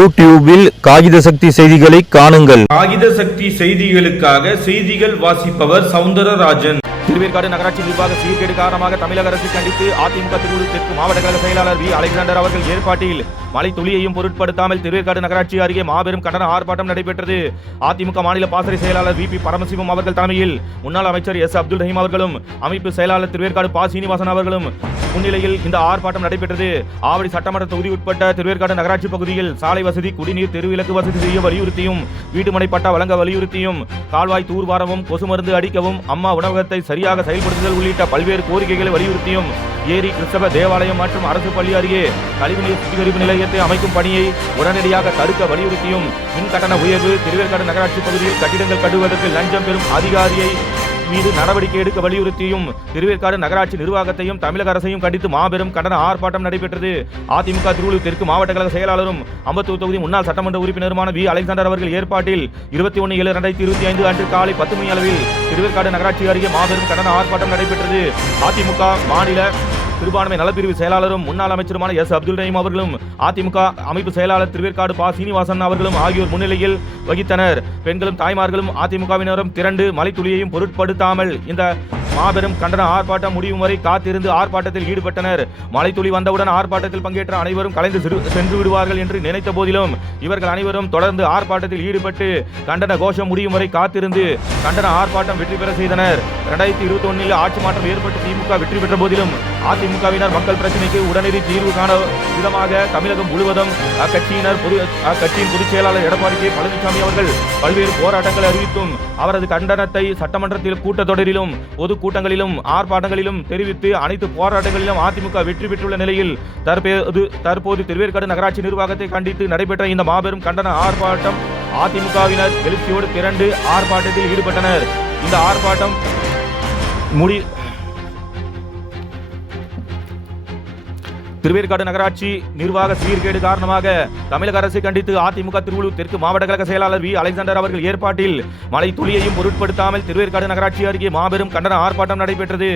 யூடியூபில் காகித சக்தி செய்திகளை காணுங்கள். காகித சக்தி செய்திகளுக்காக செய்திகள் வாசிப்பவர் சவுந்தரராஜன். திருவேற்காடு நகராட்சி நிர்வாக சீர்கேடு காரணமாக தமிழக அரசு கண்டித்து அதிமுக திருவள்ளூர் தெற்கு மாவட்ட கழக செயலாளர் வி அலெக்சாண்டர் அவர்கள் ஏற்பாட்டில் மழை துளியையும் பொருட்படுத்தாமல் திருவேற்காடு நகராட்சி அருகே மாபெரும் கண்டன ஆர்ப்பாட்டம் நடைபெற்றது. அதிமுக மாநில பாசறை செயலாளர் வி பி பரமசிவம் அவர்கள் தலைமையில் முன்னாள் அமைச்சர் எஸ் அப்துல் ரஹீம் அவர்களும் அமைப்பு செயலாளர் திருவேற்காடு பா சீனிவாசன் அவர்களும் முன்னிலையில் இந்த ஆர்ப்பாட்டம் நடைபெற்றது. ஆவடி சட்டமன்ற தொகுதி உட்பட்ட திருவேற்காடு நகராட்சி பகுதியில் சாலை வசதி, குடிநீர், தெருவிளக்கு வசதி செய்ய வலியுறுத்தியும், வீட்டுமனை பட்டா வழங்க வலியுறுத்தியும், கால்வாய் தூர்வாரவும், கொசு மருந்து அடிக்கவும், அம்மா உணவகத்தை சரியாக செயல்படுத்துதல் உள்ளிட்ட பல்வேறு கோரிக்கைகளை வலியுறுத்தியும் ஏரி கிறிஸ்தவ தேவாலயம் மற்றும் அரசு பள்ளி அருகே கழிவுநீர் சுத்திகரிப்பு நிலையத்தை அமைக்கும் பணியை உடனடியாக தடுக்க வலியுறுத்தியும், மின் கட்டண உயர்வு, திருவேற்காடு நகராட்சி பகுதியில் கட்டிடங்கள் கட்டுவதற்கு லஞ்சம் பெறும் அதிகாரியை மீது நடவடிக்கை எடுக்க வலியுறுத்தியும் திருவேற்காடு நகராட்சி நிர்வாகத்தையும் தமிழக அரசையும் கண்டித்து மாபெரும் கண்டன ஆர்ப்பாட்டம் நடைபெற்றது. அதிமுக திருவள்ளூர் தெற்கு மாவட்ட கழக செயலாளரும் அம்பத்தூர் தொகுதி முன்னாள் சட்டமன்ற உறுப்பினருமான வி அலெக்சாண்டர் அவர்கள் ஏற்பாட்டில் 21/7/2025 அன்று காலை 10 மணி அளவில் திருவேற்காடு நகராட்சி அருகே மாபெரும் கண்டன ஆர்ப்பாட்டம் நடைபெற்றது. அதிமுக மாநில சிறுபான்மை நலப்பிரிவு செயலாளரும் முன்னாள் அமைச்சருமான எஸ் அப்துல் ரஹீம் அவர்களும் அதிமுக அமைப்பு செயலாளர் திருவேற்காடு பா சீனிவாசன் அவர்களும் ஆகியோர் முன்னிலையில் வகித்தனர். பெண்களும் தாய்மார்களும் அதிமுகவினரும் திரண்டு மழை துளியையும் பொருட்படுத்தாமல் இந்த மாபெரும் கண்டன ஆர்ப்பாட்டம் முடியும் வரை காத்திருந்து ஆர்ப்பாட்டத்தில் ஈடுபட்டனர். மழை துளி வந்தவுடன் ஆர்ப்பாட்டத்தில் பங்கேற்ற அனைவரும் கலைந்து சென்று விடுவார்கள் என்று நினைத்த போதிலும் இவர்கள் அனைவரும் தொடர்ந்து ஆர்ப்பாட்டத்தில் ஈடுபட்டு கண்டன கோஷம் முடியும் வரை காத்திருந்து கண்டன ஆர்ப்பாட்டம் வெற்றி பெற செய்தனர். 2021 ஆட்சி மாற்றம் ஏற்பட்டு திமுக வெற்றி பெற்ற போதிலும் அதிமுகவினர் மக்கள் பிரச்சனைக்கு உடனடி தீர்வு காண விதமாக தமிழகம் முழுவதும் அக்கட்சியின் பொதுச் செயலாளர் எடப்பாடி கே பழனிசாமி அவர்கள் பல்வேறு போராட்டங்களை அறிவித்தும் அவரது கண்டனத்தை சட்டமன்றத்தில் கூட்டத்தொடரிலும் பொது கூட்டங்களிலும் ஆர்ப்பாட்டங்களிலும் தெரிவித்து அனைத்து போராட்டங்களிலும் அதிமுக வெற்றி பெற்றுள்ள நிலையில் தற்போது திருவேற்காடு நகராட்சி நிர்வாகத்தை கண்டித்து நடைபெற்ற இந்த மாபெரும் கண்டன ஆர்ப்பாட்டம் அதிமுகவினர் எழுச்சியோடு திரண்டு ஆர்ப்பாட்டத்தில் ஈடுபட்டனர். இந்த ஆர்ப்பாட்டம் திருவேற்காடு நகராட்சி நிர்வாக சீர்கேடு காரணமாக தமிழக அரசை கண்டித்து அதிமுக திருவள்ளூர் தெற்கு மாவட்ட கழக செயலாளர் வி அலெக்சாண்டர் அவர்கள் ஏற்பாட்டில் மழை துளியையும் பொருட்படுத்தாமல் திருவேற்காடு நகராட்சி அருகே மாபெரும் கண்டன ஆர்ப்பாட்டம் நடைபெற்றது.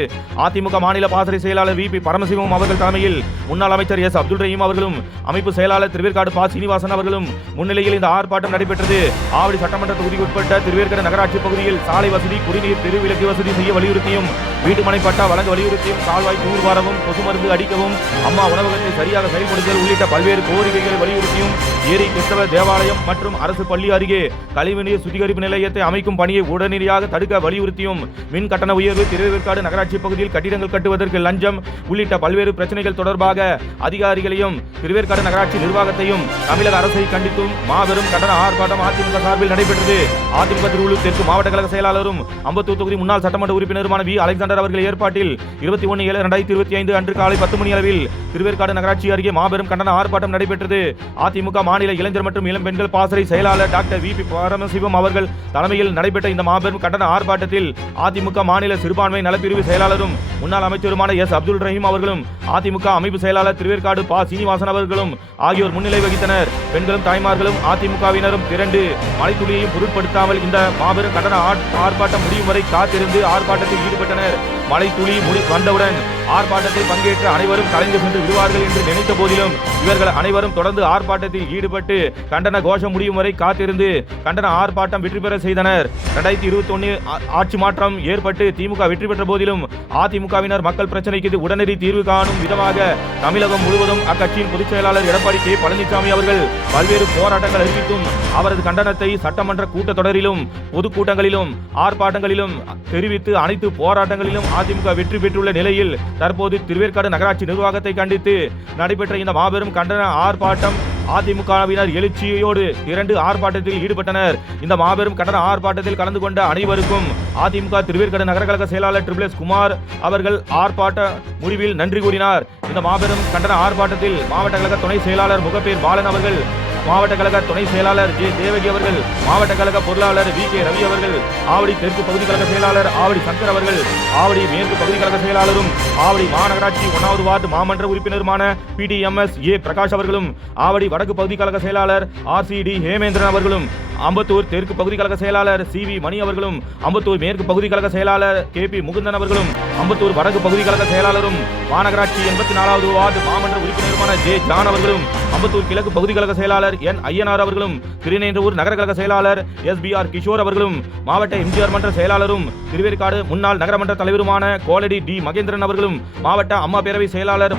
அதிமுக மாநில பாசறை செயலாளர் வி பி பரமசிவம் அவர்கள் தலைமையில் முன்னாள் அமைச்சர் எஸ் அப்துல் ரஹீம் அவர்களும் அமைப்பு செயலாளர் திருவேற்காடு பா சீனிவாசன் அவர்களும் முன்னிலையில் இந்த ஆர்ப்பாட்டம் நடைபெற்றது. ஆவடி சட்டமன்ற தொகுதி உட்பட்ட திருவேற்காடு நகராட்சி பகுதியில் சாலை வசதி, குடிநீர், தெருவிளக்கு வசதி செய்ய வலியுறுத்தியும், வீட்டுமனை பட்டா வழங்க வலியுறுத்தியும், கால்வாய் தூர்வாரவும், கொசு மருந்து அடிக்கவும், அம்மா உணவகத்தை சரியாக செயல்படுத்துதல் உள்ளிட்ட பல்வேறு கோரிக்கைகளை வலியுறுத்தியும் ஏரி கிறிஸ்தவ தேவாலயம் மற்றும் அரசு பள்ளி அருகே கழிவுநீர் சுத்திகரிப்பு நிலையத்தை அமைக்கும் பணியை உடனடியாக தடுக்க வலியுறுத்தியும், மின் கட்டண உயர்வு, திருவேற்காடு நகராட்சி பகுதியில் கட்டிடங்கள் கட்டுவதற்கு லஞ்சம் உள்ளிட்ட பல்வேறு பிரச்சனைகள் தொடர்பாக அதிகாரிகளையும் திருவேற்காடு நகராட்சி நிர்வாகத்தையும் தமிழக அரசை கண்டித்தும் மாபெரும் கண்டன ஆர்ப்பாட்டம் அதிமுக சார்பில் நடைபெற்றது. அதிமுக திருவள்ளூர் தெற்கு மாவட்ட கழக செயலாளரும் அம்பத்தூர் தொகுதி முன்னாள் சட்டமன்ற உறுப்பினருமான வி அலெக்சாண்டர் அவர்கள் ஏற்பாட்டில் 21/7/2025 அன்று காலை 10 மணி அளவில் திருவேற்காடு நகராட்சி அருகே மாபெரும் கண்டன ஆர்ப்பாட்டம் நடைபெற்றது. அதிமுக மாநில இளைஞர் மற்றும் இளம் பெண்கள் பாசறை செயலாளர் டாக்டர் வி பி பரமசிவம் அவர்கள் தலைமையில் நடைபெற்ற இந்த மாபெரும் கண்டன ஆர்ப்பாட்டத்தில் அதிமுக மாநில சிறுபான்மை நலப்பிரிவு செயலாளரும் முன்னாள் அமைச்சருமான எஸ் அப்துல் ரஹீம் அவர்களும் அதிமுக அமைப்பு செயலாளர் திருவேற்காடு பா சீனிவாசன் அவர்களும் ஆகியோர் முன்னிலை வகித்தனர். பெண்களும் தாய்மார்களும் அதிமுகவினரும் திரண்டு மழை துளியையும் பொருட்படுத்தாமல் இந்த மாபெரும் கண்டன ஆர்ப்பாட்டம் முடியும் வரை காத்திருந்து ஆர்ப்பாட்டத்தில் ஈடுபட்டனர். மழை துளி வந்தவுடன் ஆர்ப்பாட்டத்தில் பங்கேற்ற அனைவரும் கலைந்து சென்று விடுவார்கள் என்று நினைத்த போதிலும் இவர்கள் அனைவரும் தொடர்ந்து ஆர்ப்பாட்டத்தில் ஈடுபட்டு கண்டன கோஷம் முடியும் வரை காத்திருந்து கண்டன ஆர்ப்பாட்டம் வெற்றி பெற செய்தனர். 2021 ஆட்சி மாற்றம் ஏற்பட்டு திமுக வெற்றி பெற்ற போதிலும் அதிமுகவினர் மக்கள் பிரச்சனைக்கு உடனடி தீர்வு காணும் விதமாக தமிழகம் முழுவதும் அக்கட்சியின் பொதுச் செயலாளர் எடப்பாடி கே பழனிசாமி அவர்கள் பல்வேறு போராட்டங்கள் அறிவித்தும் அவரது கண்டனத்தை சட்டமன்ற கூட்டத்தொடரிலும் பொதுக்கூட்டங்களிலும் ஆர்ப்பாட்டங்களிலும் தெரிவித்து அனைத்து போராட்டங்களிலும் அதிமுக வெற்றி பெற்றுள்ள நிலையில் தற்போது திருவேற்காடு நகராட்சி நிர்வாகத்தை கண்டித்து நடைபெற்ற இந்த மாபெரும் கண்டன ஆர்ப்பாட்டம் அதிமுகவினர் எழுச்சியோடு இரண்டு ஆர்ப்பாட்டத்தில் ஈடுபட்டனர். இந்த மாபெரும் கண்டன ஆர்ப்பாட்டத்தில் கலந்து கொண்ட அனைவருக்கும் அதிமுக திருவேற்காடு நகர கழக செயலாளர் ட்ரிபிள் குமார் அவர்கள் ஆர்ப்பாட்ட முடிவில் நன்றி கூறினார். இந்த மாபெரும் கண்டன ஆர்ப்பாட்டத்தில் மாவட்ட கழக துணை செயலாளர் முகப்பேர் பாலன் அவர்கள், மாவட்ட கழக துணை செயலாளர் ஜே தேவகி அவர்கள், மாவட்ட கழக பொருளாளர் வி கே ரவி அவர்கள், ஆவடி தெற்கு பகுதி கழக செயலாளர் ஆவடி சங்கர் அவர்கள், ஆவடி மேற்கு பகுதி கழக செயலாளரும் ஆவடி மாநகராட்சி 1வது வார்டு மாமன்ற உறுப்பினருமான PDMS ஏ பிரகாஷ் அவர்களும், ஆவடி வடக்கு பகுதி கழக செயலாளர் RCD ஹேமேந்திரன் அவர்களும், அம்பத்தூர் தெற்கு பகுதி கழக செயலாளர் CV மணி அவர்களும், அம்பத்தூர் மேற்கு பகுதி கழக செயலாளர் KP முகுந்தன் அவர்களும், அம்பத்தூர் வடக்கு பகுதி கழக செயலாளரும் மாநகராட்சி 84வது வார்டு மாமன்ற உறுப்பினருமான J ஜான் அவர்களும், அம்பத்தூர் கிழக்கு பகுதி கழக செயலாளர் N ஐயனார் அவர்களும், திருநென்றூர் நகர கழக செயலாளர் SBR கிஷோர் அவர்களும், மாவட்ட எம்ஜிஆர் மன்ற செயலாளரும் திருவேற்காடு முன்னாள் நகரமன்ற தலைவருமான கோலடி D மகேந்திரன் அவர்களும், மாவட்ட அம்மா பேரவை செயலாளர்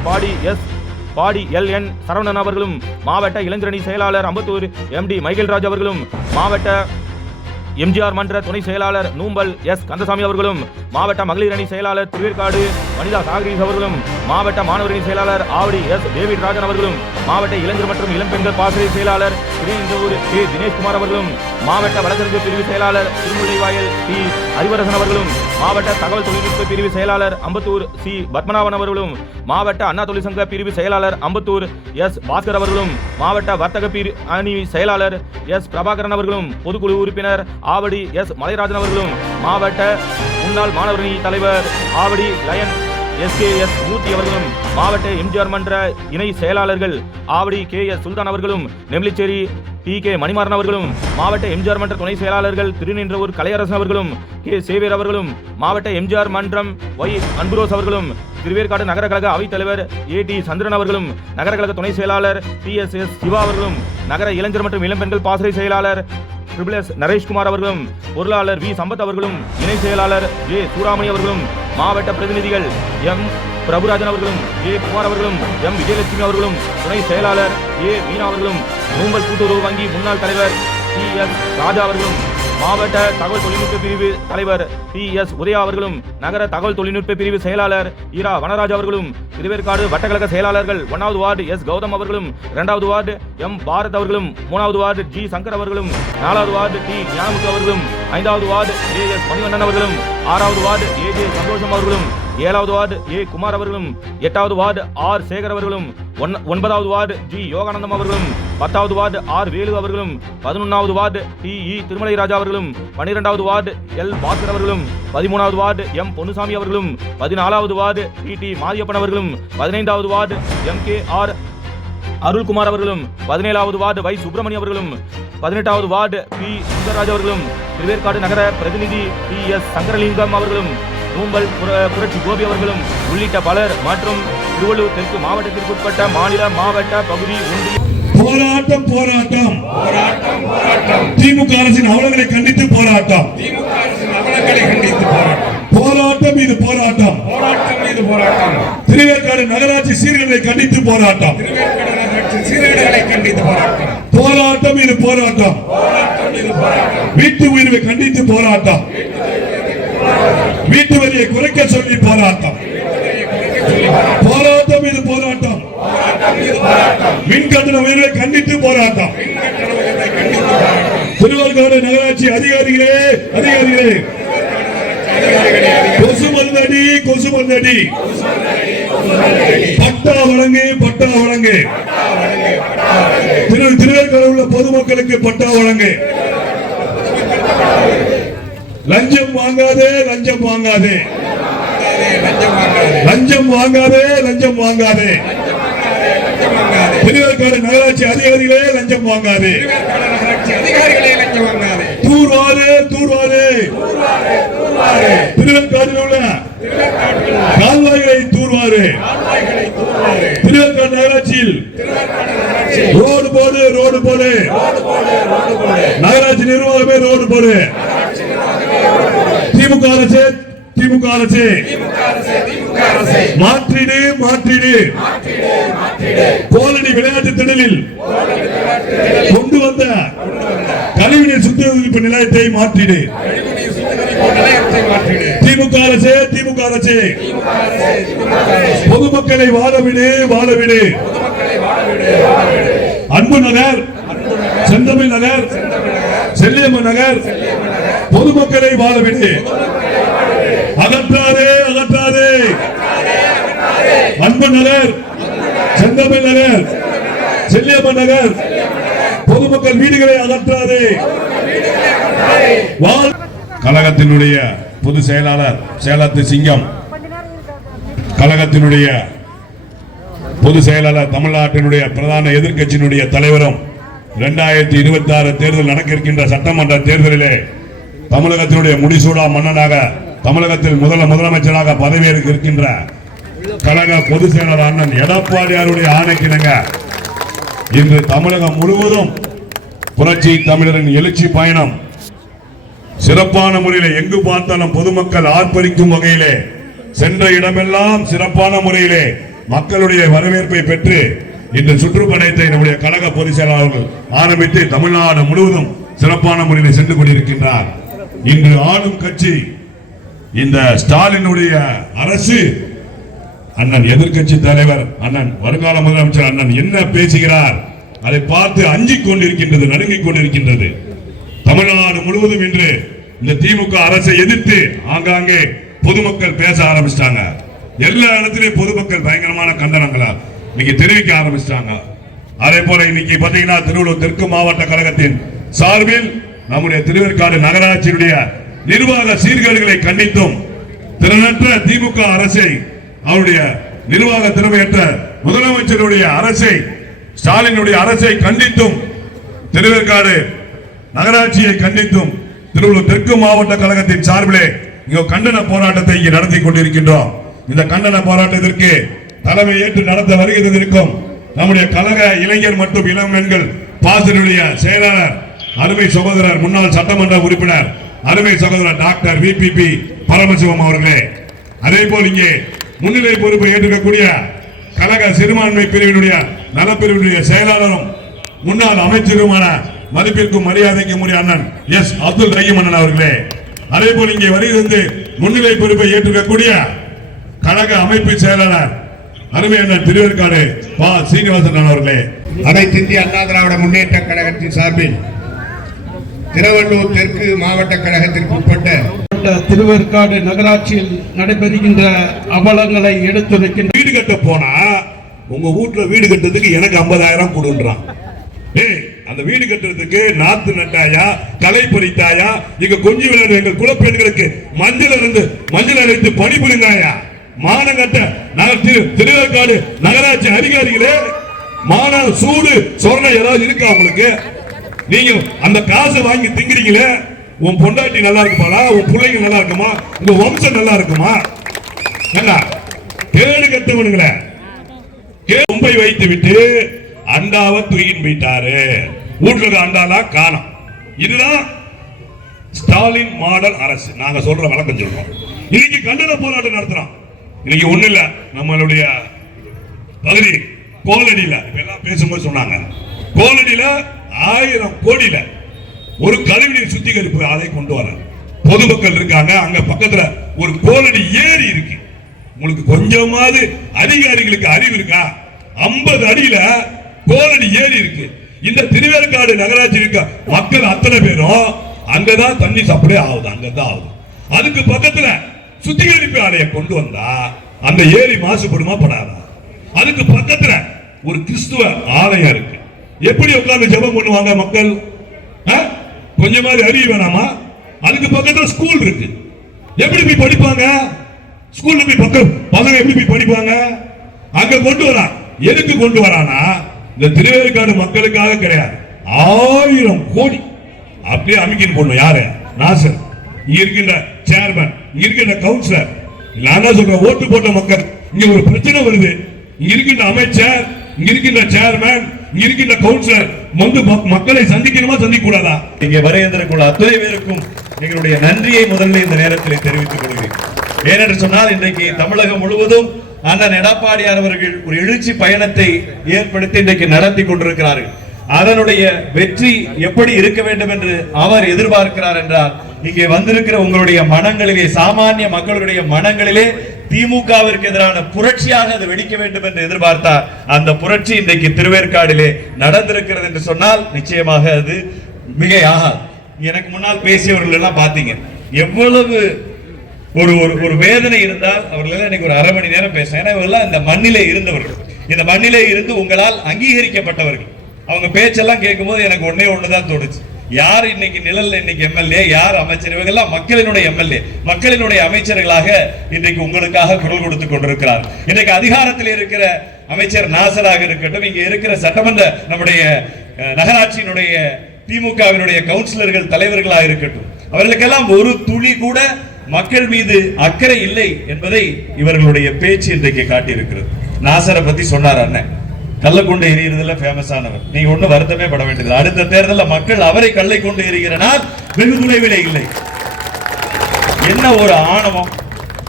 பாடி LN சரவணன் அவர்களும், மாவட்ட இளைஞரணி செயலாளர் அம்பத்தூர் MD மைக்கேல்ராஜ் அவர்களும், மாவட்ட எம்ஜிஆர் மன்ற துணை செயலாளர் நூம்பல் S கந்தசாமி அவர்களும், மாவட்ட மகளிர் அணி செயலாளர் திருவேற்காடு வனிதா சாகரீஸ் அவர்களும், மாவட்ட மாணவர் அணி செயலாளர் ஆவடி S டேவிட் ராஜன் அவர்களும், மாவட்ட இளைஞர் மற்றும் இளம் பெண்கள் பாசறை செயலாளர் திருநென்றூர் K தினேஷ்குமார் அவர்களும், மாவட்ட வழக்கறிஞர் பிரிவு செயலாளர் திருமுல்லைவாயல் T அறிவரசன் அவர்களும், மாவட்ட தகவல் தொழில்நுட்ப பிரிவு செயலாளர் அம்பத்தூர் C பத்மநாபன் அவர்களும், மாவட்ட அண்ணா தொழிற்சங்க பிரிவு செயலாளர் அம்பத்தூர் S பாஸ்கர் அவர்களும், மாவட்ட வர்த்தக அணி செயலாளர் S பிரபாகரன் அவர்களும், பொதுக்குழு உறுப்பினர் ஆவடி S மலைராஜன் அவர்களும், மாவட்ட முன்னாள் மாணவர் அணி தலைவர் ஆவடி லயன் SKS மூர்த்தி அவர்களும், மாவட்ட எம்ஜிஆர் மன்ற இணை செயலாளர்கள் ஆவடி KS சுல்தான் அவர்களும், நெம்லிச்சேரி TK மணிமாறன் அவர்களும், மாவட்ட எம்ஜிஆர் மன்ற துணை செயலாளர்கள் திருநின்றவூர் கலையரசன் அவர்களும், K சேவியர் அவர்களும், மாவட்ட எம்ஜிஆர் மன்றம் Y அன்புரோஸ் அவர்களும், திருவேற்காடு நகர கழக அவைத்தலைவர் AT சந்திரன் அவர்களும், நகர கழக துணை செயலாளர் TSS சிவா அவர்களும், நகர இளைஞர் மற்றும் இளம்பெண்கள் பாசறை செயலாளர் S நரேஷ்குமார் அவர்களும், பொருளாளர் V சம்பத் அவர்களும், இணை செயலாளர் J சூராமணி அவர்களும், மாவட்ட பிரதிநிதிகள் M பிரபுராஜன் அவர்களும், J குமார் அவர்களும், M விஜயலட்சுமி அவர்களும், துணை செயலாளர் A மீனா அவர்களும், நூம்பல் கூட்டுறவு வங்கி முன்னாள் தலைவர் TS ராஜா அவர்களும், மாவட்ட தகவல் தொழில்நுட்ப பிரிவு தலைவர் TS உதயா அவர்களும், நகர தகவல் தொழில்நுட்ப பிரிவு செயலாளர் ஈரா வனராஜ் அவர்களும், திருவேற்காடு வட்டக்கழக செயலாளர்கள் 1வது வார்டு S கௌதம் அவர்களும், 2வது வார்டு M பாரத் அவர்களும், 3வது வார்டு G சங்கர் அவர்களும், 4வது வார்டு T ஞானமுத்து அவர்களும், 5வது வார்டு AS மணிவண்ணன் அவர்களும், 6வது வார்டு AJ சந்தோஷம் அவர்களும், 7வது வார்டு A குமார் அவர்களும், 8வது வார்டு R சேகர் அவர்களும், 9வது வார்டு G யோகானந்தம் அவர்களும், 10வது வார்டு R வேலு அவர்களும், 11வது வார்டு TE திருமலை ராஜா அவர்களும், 12வது வார்டு L பாஸ்கர் அவர்களும், 13வது வார்டு M பொன்னுசாமி அவர்களும், 14வது வார்டு PT மாரியப்பன் அவர்களும், 15வது வார்டு MKR அருள்குமார் அவர்களும், 17வது வார்டு Y சுப்பிரமணியம் அவர்களும், 18வது வார்டு P சுந்தரராஜ் அவர்களும், திருவேற்காடு நகர பிரதிநிதி TS சங்கரலிங்கம் அவர்களும், நூம்பல் புரட்சி கோபி அவர்களும் உள்ளிட்ட பலர் மற்றும் திருவள்ளூர் தெற்கு மாவட்டத்திற்குட்பட்ட மாநில மாவட்ட பகுதி ஒன்றிய போராட்டம் போராட்டம் போராட்டம் போராட்டம் திமுக அரசின் அவலங்களை கண்டித்து போராட்டம் திமுக அரசின் அவலங்களை கண்டித்து போராட்டம் போராட்டம் இது போராட்டம் போராட்டம் இது போராட்டம் திருவேற்காடு நகராட்சி சீர்கேடுகளை கண்டித்து போராட்டம் திருவேற்காடு நகராட்சி சீர்கேடுகளை கண்டித்து போராட்டம் போராட்டம் இது போராட்டம் போராட்டம் இது போராட்டம் வீட்டு உயர்வை கண்டித்து போராட்டம் வீட்டு வரியை குறைக்க சொல்லி போராட்டம் போராட்டம் இது போராட்டம் மின் கட்டண உயர்வை கண்டித்து போராட்டம் திருவேற்காடு நகராட்சி அதிகாரிகளே கொசு மருந்தடி பட்டா வழங்கு திருவேற்காடு உள்ள பொதுமக்களுக்கு பட்டா வழங்கு லஞ்சம் வாங்காதே திருவேற்காடு நகராட்சி அதிகாரிகளே லஞ்சம் வாங்காதே தூர்வாரு திருவேற்காடில் உள்ள கால்வாய்களை தூர்வாரு திருவேற்காடு நகராட்சியில் ரோடு போடு நகராட்சி நிர்வாகமே ரோடு போடு திமுக அரசு மாற்றிடு கோலடி விளையாட்டு திடலில் கொண்டு வந்த கழிவுநீர் சுத்திகரிப்பு நிலையத்தை மாற்றிடு திமுக அரசு பொதுமக்களை வாழவிடு அன்பு நகர் செந்தமிழ் நகர் செல்லியம்மன் நகர் பொதுமக்களை வாழவிடு அகற்றாதே அன்பு நகர் செந்தமிழ் நகர் செல்லியம்மன் நகர் பொதுமக்கள் வீடுகளை அகற்றாதே கழகத்தினுடைய பொது செயலாளர் சேலத்து சிங்கம் கழகத்தினுடைய பொது செயலாளர் தமிழ்நாட்டினுடைய பிரதான எதிர்க்கட்சியினுடைய தலைவரும் 2026 தேர்தல் நடக்க இருக்கின்ற சட்டமன்ற தேர்தலிலே தமிழகத்தினுடைய முடிசூடா மன்னனாக, தமிழகத்தில் முதலமைச்சராக பதவியேற்க இருக்கின்ற கழக பொதுச் செயலாளர் அண்ணன் எடப்பாடியாருடைய ஆணைக்கிணங்க இன்று தமிழகம் முழுவதும் புரட்சி தமிழரின் எழுச்சி பயணம் சிறப்பான முறையிலே எங்கு பார்த்தாலும் பொதுமக்கள் ஆர்ப்பரிக்கும் வகையிலே சென்ற இடமெல்லாம் சிறப்பான முறையிலே மக்களுடைய வரவேற்பை பெற்று இந்த சுற்றுப்பயணத்தை நம்முடைய கழக பொதுச் செயலாளர்கள் ஆரம்பித்து தமிழ்நாடு முழுவதும் சிறப்பான முறையில் சென்று கொண்டிருக்கின்றார். இன்று ஆளும் கட்சி இந்த ஸ்டாலினுடைய அரசு, அண்ணன் எதிர்கட்சி தலைவர் அண்ணன் வருங்கால முதலமைச்சர் அண்ணன் என்ன பேசுகிறார் அதை பார்த்து அஞ்சிக் கொண்டிருக்கின்றது, நடுங்கிக் கொண்டிருக்கின்றது. தமிழ்நாடு முழுவதும் இன்று இந்த திமுக அரசை எதிர்த்து ஆங்காங்கே பொதுமக்கள் பேச ஆரம்பிச்சிட்டாங்க. எல்லா இடத்திலும் பொதுமக்கள் பயங்கரமான கண்டனங்களா இன்னைக்கு தெரிவிக்க ஆரம்பிச்சிட்டாங்க. அதே போல இன்னைக்கு பாத்தீங்கன்னா திருவள்ளூர் தெற்கு மாவட்ட கழகத்தின் சார்பில் நம்முடைய திருவேற்காடு நகராட்சியுடைய நிர்வாக சீர்கேடுகளை கண்டித்தும் திறனற்ற திமுக அரசை, அவருடைய நிர்வாக திறமையற்ற முதலமைச்சருடைய அரசை, ஸ்டாலினுடைய அரசை கண்டித்தும் திருவேற்காடு நகராட்சியை கண்டித்தும் திருவள்ளூர் தெற்கு மாவட்ட கழகத்தின் சார்பிலே கண்டன போராட்டத்தை இங்கே நடத்தி கொண்டிருக்கின்றோம். இந்த கண்டன போராட்டத்திற்கு தலைமை ஏற்று நடத்த வருகை தந்திருக்கும் நம்முடைய கழக இளைஞர் மற்றும் இளம்பெண்கள் பாசனுடைய செயலாளர் அருமை சகோதரர் முன்னாள் சட்டமன்ற உறுப்பினர் அருமை சகோதரர் டாக்டர் விபிபி பரமசிவம் அவர்களே, அதே போல் இங்கே முன்னிலை பொறுப்பை ஏற்றுக்கக்கூடிய கழக சிறுபான்மை பிரிவினுடைய நலப்பிரிவினுடைய செயலாளரும் முன்னாள் அமைச்சருமான மதிப்பிற்கும் மரியாதைக்கும் உரிய அண்ணன் எஸ் அப்துல் ரஹீம் அண்ணன் அவர்களே, அதே போல் இங்கே வருகிறது முன்னிலை பொறுப்பை ஏற்றுக்கக்கூடிய கழக அமைப்பு செயலாளர் அருமை அண்ணன் திருவேற்காடு பா சீனிவாசன் அவர்களே, அனைத்து இந்திய அண்ணா திராவிட முன்னேற்ற கழகத்தின் சார்பில் திருவள்ளூர் தெற்கு மாவட்ட கழகத்திற்கு உட்பட்ட திருவேற்காடு நகராட்சியில் நடைபெறுகின்ற அவலங்களை எடுத்துரைக்கின்ற வீடு கட்ட போனா உங்க வீட்டுல வீடு கட்டுறதுக்கு எனக்கு 50,000 கொடுன்றான். அந்த வீடு கட்டுறதுக்கு நாத்து நட்டாயா, களை பறித்தாயா, இங்க கொஞ்சம் விளையாடு எங்கள் குலப்பெண்களுக்கு மஞ்சள் அரைத்து பணிபுரிந்தாயா, மானங்கட்ட திருவேற்காடு நகராட்சி அதிகாரிகளே, மான சூடு சொரணை ஏதாவது இருக்கா உங்களுக்கு? நீங்க அந்த காசை வாங்கி திங்கிறீங்களே, உன் பொண்டாட்டி நல்லா இருக்குமாடா, உன் பிள்ளைங்க நல்லா இருக்குமா, உங்க வம்சம் நல்லா இருக்குமா? கேடு கட்டவனுங்களே கொம்பை வைத்து விட்டு அண்டாவை தூக்கின்னு போயிட்டாரு. வீட்டுல அண்டாலா காணோம். இதுதான் ஸ்டாலின் மாடல் அரசு. நாங்க சொல்ற வழக்கம் சொல்றோம். இன்னைக்கு கண்டன போராட்டம் நடத்துறோம். இன்னைக்கு ஒண்ணு இல்ல, நம்மளுடைய பகுதி கோலடியில எல்லாம் பேசும்போது சொன்னாங்க, கோலடியில 1000 கோடியில ஒரு கழிவுநீர் சுத்திகரிப்பு ஆலை கொண்டு வர பொதுமக்கள் இருக்காங்க. அங்க பக்கத்துல ஒரு கோலடி ஏரி இருக்கு. உங்களுக்கு கொஞ்சமாவது அதிகாரிகளுக்கு அறிவு இருக்கா? 50 அடியில கோலடி ஏரி இருக்கு. இந்த திருவேற்காடு நகராட்சி இருக்க மக்கள் அத்தனை பேரும் அங்கதான் தண்ணி சப்ளை ஆகுது, அங்கதான் ஆகுது. அதுக்கு பக்கத்துல சுத்திகரிப்பு ஆலையை கொண்டு வந்தா அந்த ஏரி மாசுபடுமா படாதா? அதுக்கு பக்கத்துல ஒரு கிறிஸ்துவ ஆலயம் இருக்கு. எப்படி உட்கார்ந்து ஜெபம் பண்ணுவாங்க மக்கள்? கொஞ்சமாவது அறிவு வேணாமா? அதுக்கு பக்கத்துல ஸ்கூல் இருக்கு. எப்படி போய் படிப்பாங்க? ஸ்கூல்ல போய் பசங்க எப்படி போய் படிப்பாங்க? அங்க கொண்டு வரா. எதுக்கு கொண்டு வரானா? இந்த திருவேற்காடு மக்களுக்காக கிடையாது. 1000 கோடி அப்படியே அமைக்கின்னு போடணும். யாரு? நாசர், இங்க இருக்கின்ற சேர்மன், இங்க இருக்கின்ற கவுன்சிலர், நான் சொல்றேன் ஓட்டு போட்ட மக்கள். இங்க ஒரு பிரச்சனை வருது, இங்க இருக்கின்ற அமைச்சர், இங்க இருக்கின்ற சேர்மன், இங்க இருக்கின்ற கவுன்சிலர் வந்து மக்களை சந்திக்கணுமா சந்திக்க கூடாதா? இங்கே வருகின்ற அத்தனை பேருக்கும் எங்களுடைய நன்றியை முதல்ல இந்த நேரத்தில் தெரிவித்துக் கொள்கிறேன். ஏனென்று சொன்னால் இன்றைக்கு தமிழகம் முழுவதும் அண்ணன் எடப்பாடியார் அவர்கள் ஒரு எழுச்சி பயணத்தை ஏற்படுத்தி இன்றைக்கு நடத்தி கொண்டிருக்கிறார்கள். அதனுடைய வெற்றி எப்படி இருக்க வேண்டும் என்று அவர் எதிர்பார்க்கிறார் என்றால், இங்கே வந்திருக்கிற உங்களுடைய மனங்களிலே, சாமானிய மக்களுடைய மனங்களிலே திமுகவிற்கு எதிரான புரட்சியாக அது வெடிக்க வேண்டும் என்று எதிர்பார்த்தார். அந்த புரட்சி இன்றைக்கு திருவேற்காடிலே நடந்திருக்கிறது என்று சொன்னால் நிச்சயமாக அது மிகையாகாது. எனக்கு முன்னால் பேசியவர்கள் எல்லாம் பாத்தீங்க, எவ்வளவு ஒரு வேதனை இருந்தால் அவர்கள் இன்னைக்கு ஒரு 1/2 மணி நேரம் பேச. ஏன்னா இவர்கள் இந்த மண்ணிலே இருந்தவர்கள், இந்த மண்ணிலே இருந்து உங்களால் அங்கீகரிக்கப்பட்டவர்கள். அவங்க பேச்செல்லாம் கேட்கும் போது எனக்கு ஒண்ணுதான் தோணுச்சு. யார் இன்னைக்கு நிழல்ல இன்னைக்கு எம்எல்ஏ, யார் அமைச்சர்? இவங்கெல்லாம் மக்களினுடைய எம்எல்ஏ, மக்களினுடைய அமைச்சர்களாக இன்றைக்கு உங்களுக்காக குரல் கொடுத்துக் கொண்டிருக்கிறார். இன்றைக்கு அதிகாரத்தில் இருக்கிற அமைச்சர் நாசராக இருக்கட்டும், இங்க இருக்கிற சட்டமன்ற நம்முடைய நகராட்சியினுடைய திமுகவினுடைய கவுன்சிலர்கள் தலைவர்களாக இருக்கட்டும், அவர்களுக்கெல்லாம் ஒரு துளி கூட மக்கள் மீது அக்கறை இல்லை என்பதை இவர்களுடைய பேச்சு இன்றைக்கு காட்டியிருக்கிறது. நாசரை பத்தி சொன்னார் அண்ணன், கள்ளக்கொண்டு எரிகிறதுல ஃபேமஸ் ஆனவர். நீங்க ஒண்ணு வருத்தமே பட வேண்டியது, அடுத்த தேர்தலில் மக்கள் அவரை கல்லை கொண்டு எரிகிறனால் வெகு தொலைவிலே இல்லை. என்ன ஒரு ஆணவம்!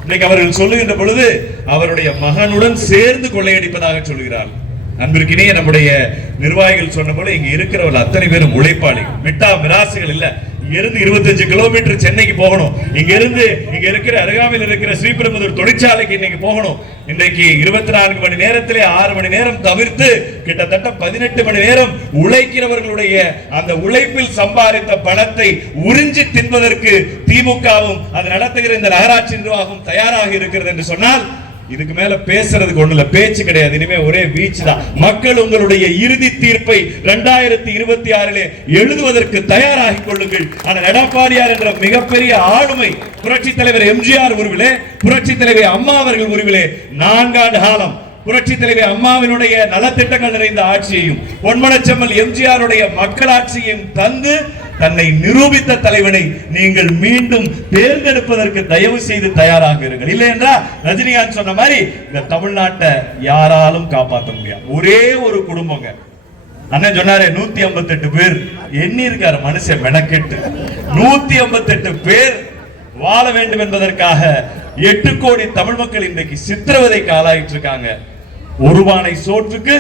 இன்னைக்கு அவர்கள் சொல்லுகின்ற பொழுது அவருடைய மகனுடன் சேர்ந்து கொள்ளையடிப்பதாக சொல்கிறார். அன்பிற்கினே நம்முடைய நிர்வாகிகள் சொன்ன போல இங்க இருக்கிறவர்கள் அத்தனை பேரும் உழைப்பாளிகள், மிட்டா மிராசுகள் இல்ல. இங்க இருந்து 25 கிலோமீட்டர் சென்னைக்கு போகணும், இங்க இருந்து இங்க இருக்கிற அருகாமையில் இருக்கிற ஸ்ரீபெரும்புதூர் தொழிற்சாலைக்கு இன்னைக்கு போகணும். இன்றைக்கு 24 மணி நேரத்திலே 6 மணி நேரம் தவிர்த்து கிட்டத்தட்ட 18 மணி நேரம் உழைக்கிறவர்களுடைய அந்த உழைப்பில் சம்பாதித்த பணத்தை உறிஞ்சி தின்பதற்கு திமுகவும் அது நடத்துகிற இந்த நகராட்சி நிர்வாகம் தயாராக இருக்கிறது என்று சொன்னால் இதுக்கு மேல பேசுறதுக்கு ஒண்ணு இல்ல, பேச்சு கிடையாது. இனிமே ஒரே வீச்சு தான். மக்கள் உங்களுடைய இறுதி தீர்ப்பை 2026 எழுதுவதற்கு தயாராகி கொள்ளுங்கள். ஆனால் எடப்பாடியார் என்ற மிகப்பெரிய ஆளுமை புரட்சி தலைவர் எம்ஜிஆர் உருவிலே, புரட்சி தலைவர் அம்மா அவர்கள் உருவிலே 4 ஆண்டு காலம் புரட்சி தலைவர் அம்மாவினுடைய நலத்திட்டங்கள் நிறைந்த ஆட்சியையும் பொன்மனச்செம்மல் எம்ஜிஆருடைய மக்களாட்சியையும் தந்து தன்னை நிரூபித்த தலைவனை நீங்கள் மீண்டும் தேர்ந்தெடுப்பதற்கு தயவு செய்து தயாராக இருங்கள். இல்லை என்றால் ரஜினிகாந்த் சொன்ன மாதிரி இந்த தமிழ்நாட்டை யாராலும் காப்பாற்ற முடியாது. ஒரே ஒரு குடும்பங்க, அண்ணன் சொன்னாரு 158 பேர் எண்ணி இருக்காரு மனுஷன் மெனக்கெட்டு. 158 பேர் வாழ வேண்டும் என்பதற்காக 8 கோடி தமிழ் மக்கள் இன்றைக்கு சித்திரவதைக்கு ஆளாயிட்டு இருக்காங்க. ஒரு பானை சோற்றுக்கு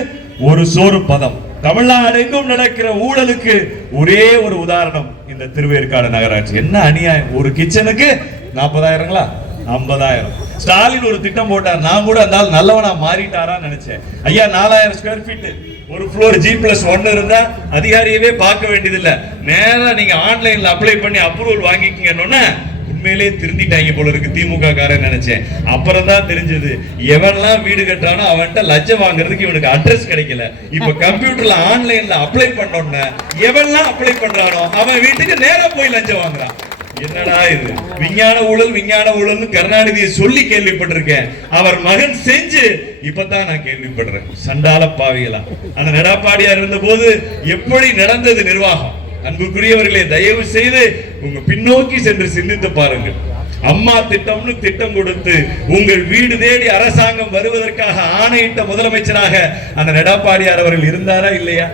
ஒரு சோறு பதம். தமிழ்நாடு எங்கும் நடக்கிற ஊழலுக்கு ஒரே ஒரு உதாரணம் இந்த திருவேற்காடு நகராட்சி. என்ன அநியாயம்! ஒரு கிச்சனுக்கு 40,000ங்களா, 50,000. ஸ்டாலின் ஒரு திட்டம் போட்டார், நான் கூட அந்த நல்லவனா மாறிட்டாரான்னு நினைச்சேன். ஐயா 4000 ஸ்கொயர் ஃபீட் ஒரு ஃப்ளோர் G+1 இருந்தா அதிகாரியவே பார்க்க வேண்டியது இல்ல, நேரா நீங்க ஆன்லைன்ல அப்ளை பண்ணி அப்ரூவல் வாங்கிக்கீங்கன்னு உண்மையிலே திருந்திட்டாங்க போல இருக்கு திமுக காரன் நினைச்சேன். அப்புறம் தான் தெரிஞ்சது எவன்லாம் வீடு கட்டானோ அவன்கிட்ட லஞ்சம் வாங்குறதுக்கு இவனுக்கு அட்ரஸ் கிடைக்கல. இப்ப கம்ப்யூட்டர்ல ஆன்லைன்ல அப்ளை பண்ணோன்னு எவன்லாம் அப்ளை பண்றானோ அவன் வீட்டுக்கு நேரா போய் லஞ்சம் வாங்குறான். என்னடா இது! விஞ்ஞான ஊழல் கருணாநிதியை சொல்லி கேள்விப்பட்டிருக்கேன், அவர் மகன் செஞ்சு இப்பதான் நான் கேள்விப்படுறேன். சண்டால பாவிகளா! அந்த எடப்பாடியார் இருந்த போது எப்படி நடந்தது நிர்வாகம்? அன்புக்குரியவர்களே, தயவு செய்து உங்க பின்னோக்கி சென்று சிந்தித்து பாருங்கள். அம்மா திட்டம்னு திட்டம் கொடுத்து உங்கள் வீடு தேடி அரசாங்கம் வருவதற்காக ஆணையிட்ட முதலமைச்சராக அந்த எடப்பாடியார் அவர்கள் இருந்தாரா இல்லையா?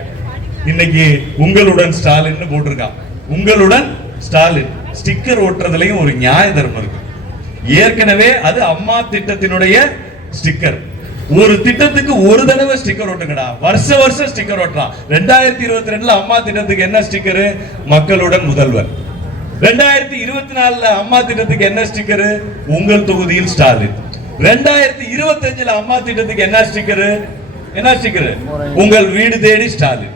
இன்னைக்கு உங்களுடன் ஸ்டாலின் போட்டிருக்கான். உங்களுடன் ஸ்டாலின் ஸ்டிக்கர் ஓட்டுறதுலயும் ஒரு நியாய தர்மம் இருக்கு. ஏற்கனவே அது அம்மா திட்டத்தினுடைய ஸ்டிக்கர். ஒரு திட்டத்துக்கு ஒரு தடவை ஸ்டிக்கர் ஓட்டுங்கடா, வருஷம் ஸ்டிக்கர் ஓட்டலாம். 2022 அம்மா திட்டத்துக்கு என்ன ஸ்டிக்கர்? மக்களுடன் முதல்வர். 2024 அம்மா திட்டத்துக்கு என்ன ஸ்டிக்கர்? உங்கள் தொகுதியில் ஸ்டாலின். 2025 அம்மா திட்டத்துக்கு என்ன ஸ்டிக்கர்? உங்கள் வீடு தேடி ஸ்டாலின்.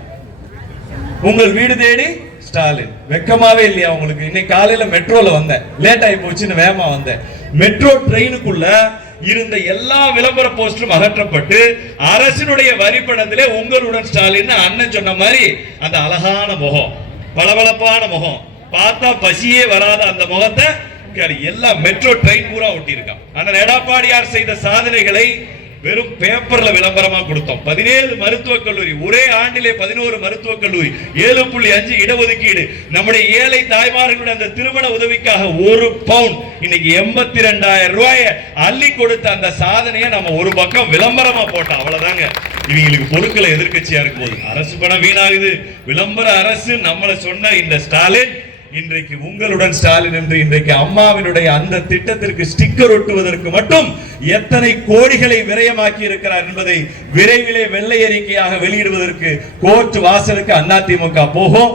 உங்கள் வீடு தேடி ஸ்டாலின். வெக்கமாவே இல்லையா உங்களுக்கு? இன்னைக்கு காலையில மெட்ரோல வந்தேன், லேட் ஆகி போச்சுன்னு வேகமா வந்தேன். மெட்ரோ ட்ரெயினுக்குள்ள இருந்த எல்லா விளம்பர போஸ்டரும் அகற்றப்பட்டு அரசினுடைய வரிப்பணத்திலே உங்களுடன் ஸ்டாலின் அண்ணன் சொன்ன மாதிரி அந்த அழகான முகம், பளபளப்பான முகம், பார்த்தா பசியே வராத அந்த முகத்தை எல்லாம் மெட்ரோ ட்ரெயின் பூரா ஒட்டியிருக்கான். ஆனால் எடப்பாடியார் செய்த சாதனைகளை வெறும் பேப்பர்ல விளம்பரமா கொடுத்தோம். 17 மருத்துவக் கல்லூரி, ஒரே ஆண்டிலே 11 மருத்துவக் கல்லூரி, 7.5 இடஒதுக்கீடு, நம்முடைய ஏழை தாய்மார்களுடைய அந்த திருமண உதவிக்காக 1 பவுன் இன்னைக்கு 82,000 ரூபாயை அள்ளி கொடுத்த அந்த சாதனையை நம்ம ஒரு பக்கம் விளம்பரமா போட்டோம். அவ்வளவுதாங்க. இவங்களுக்கு பொருட்களை எதிர்க்கட்சியா இருக்கும் போது அரசு பணம் வீணாகுது, விளம்பர அரசு நம்மளை சொன்ன இந்த ஸ்டாலின் இன்றைக்கு உங்களுடன் ஸ்டாலின் என்று இன்றைக்கு அம்மாவினுடைய அந்த திட்டத்திற்கு ஸ்டிக்கர் ஒட்டுவதற்கு மட்டும் எத்தனை கோடிகளை விரயமாக்கி இருக்கிறார் என்பதை விரைவிலே வெள்ளை அறிக்கையாக வெளியிடுவதற்கு கோர்ட் வாசலுக்கு அதிமுக போகும்.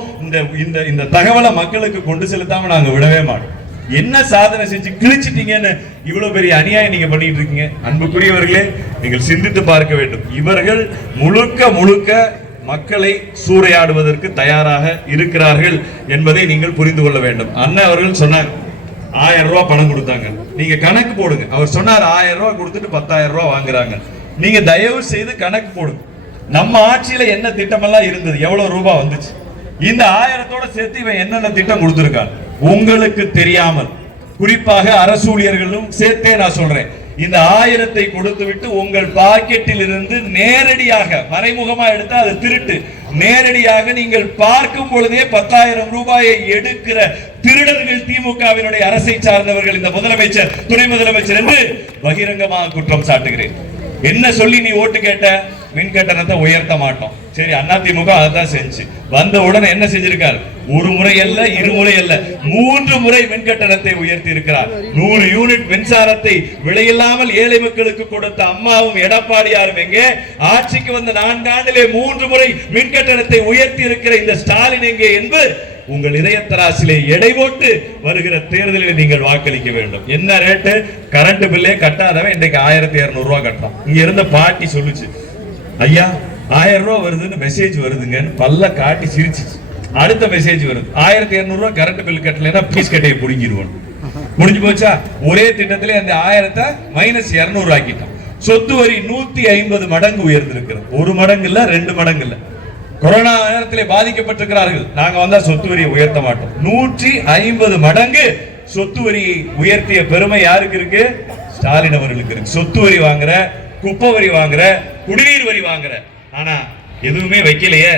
இந்த தகவலை மக்களுக்கு கொண்டு செலுத்தாம நாங்க விடவே மாட்டோம். என்ன சாதனை செஞ்சு கிழிச்சிட்டீங்கன்னு இவ்வளவு பெரிய அநியாயம் நீங்க பண்ணிட்டு இருக்கீங்க. அன்புக்குரியவர்களே, நீங்கள் சிந்தித்து பார்க்க வேண்டும். இவர்கள் முழுக்க மக்களை சூறையாடுவதற்கு தயாராக இருக்கிறார்கள் என்பதை நீங்கள் புரிந்து கொள்ள வேண்டும். அண்ணன் அவர்கள் சொன்னாங்க 1000 ரூபாய் பணம் கொடுத்தாங்க. நீங்க கணக்கு போடுங்க. அவர் சொன்னார் 1000 ரூபாய் கொடுத்துட்டு 10,000 ரூபாய் வாங்குறாங்க. நீங்க தயவு செய்து கணக்கு போடுங்க. நம்ம ஆட்சியில என்ன திட்டமெல்லாம் இருந்தது, எவ்வளவு ரூபாய் வந்துச்சு, இந்த 1000தோட சேர்த்து இவன் என்னென்ன திட்டம் கொடுத்திருக்கான் உங்களுக்கு தெரியாமல், குறிப்பாக அரசு ஊழியர்களும் சேர்த்தே நான் சொல்றேன், இந்த 1000 கொடுத்து விட்டு உங்கள் பாக்கெட்டில் இருந்து நேரடியாக, மறைமுகமா எடுத்தா அது திருட்டு, நேரடியாக நீங்கள் பார்க்கும் பொழுதே 10,000 ரூபாயை எடுக்கிற திருடர்கள் திமுகவினுடைய அரசை சார்ந்தவர்கள் இந்த முதலமைச்சர், துணை முதலமைச்சர் என்று பகிரங்கமாக குற்றம் சாட்டுகிறேன். என்ன சொல்லி நீ ஓட்டு கேட்ட? மின் கட்டணத்தை உயர்த்த மாட்டோம். சரி, அதிமுக அதான் செஞ்சு வந்த உடனே என்ன செஞ்சிருக்கார்? ஒரு முறை அல்ல, இருமுறை அல்ல, 3 முறை மின் கட்டணத்தை உயர்த்தி இருக்கிறார். 100 யூனிட் மின்சாரத்தை விலையில்லாமல் ஏழை மக்களுக்கு கொடுத்த அம்மாவும் எடப்பாடியாரும் எங்கே? ஆட்சிக்கு வந்த 4 ஆண்டிலே 3 முறை மின் கட்டணத்தை உயர்த்தி இருக்கிற இந்த ஸ்டாலின் எங்கே என்று உங்கள் இதயத்தராசிலே எடை போட்டு வருகிற தேர்தலில் நீங்கள் வாக்களிக்க வேண்டும். என்ன ரேட்டு? கரண்ட் பில்லே கட்டாதவன் இன்றைக்கு 1200 ரூபாய் கட்டலாம். இங்க இருந்த பாட்டி சொல்லுச்சு, ஐயா 1000 ரூபாய் வருதுன்னு மெசேஜ் வருதுங்கன்னு பல்ல காட்டி சிரிச்சு. அடுத்த மெசேஜ் வருது, 1200 ரூபாய் கரண்ட் பில் கட்டலைன்னா பீஸ் கட்டையை பிடிங்கிடுவோம். முடிஞ்சு போச்சா? ஒரே திட்டத்திலே அந்த 1000 -200 ஆக்கிட்டோம். சொத்து வரி 150 மடங்கு உயர்ந்திருக்கிறது. 1 மடங்கு இல்ல, 2 மடங்கு இல்ல. கொரோனா நேரத்திலே பாதிக்கப்பட்டிருக்கிறார்கள். நாங்க வந்தா சொத்து வரியை உயர்த்த மாட்டோம். 150 மடங்கு சொத்து வரியை உயர்த்திய பெருமை யாருக்கு இருக்கு? ஸ்டாலின் அவர்களுக்கு இருக்கு. சொத்து வரி வாங்குற, குப்பை வரி வாங்குற, குடிநீர் வரி வாங்குற, ஆனா எதுவுமே வைக்கலையே.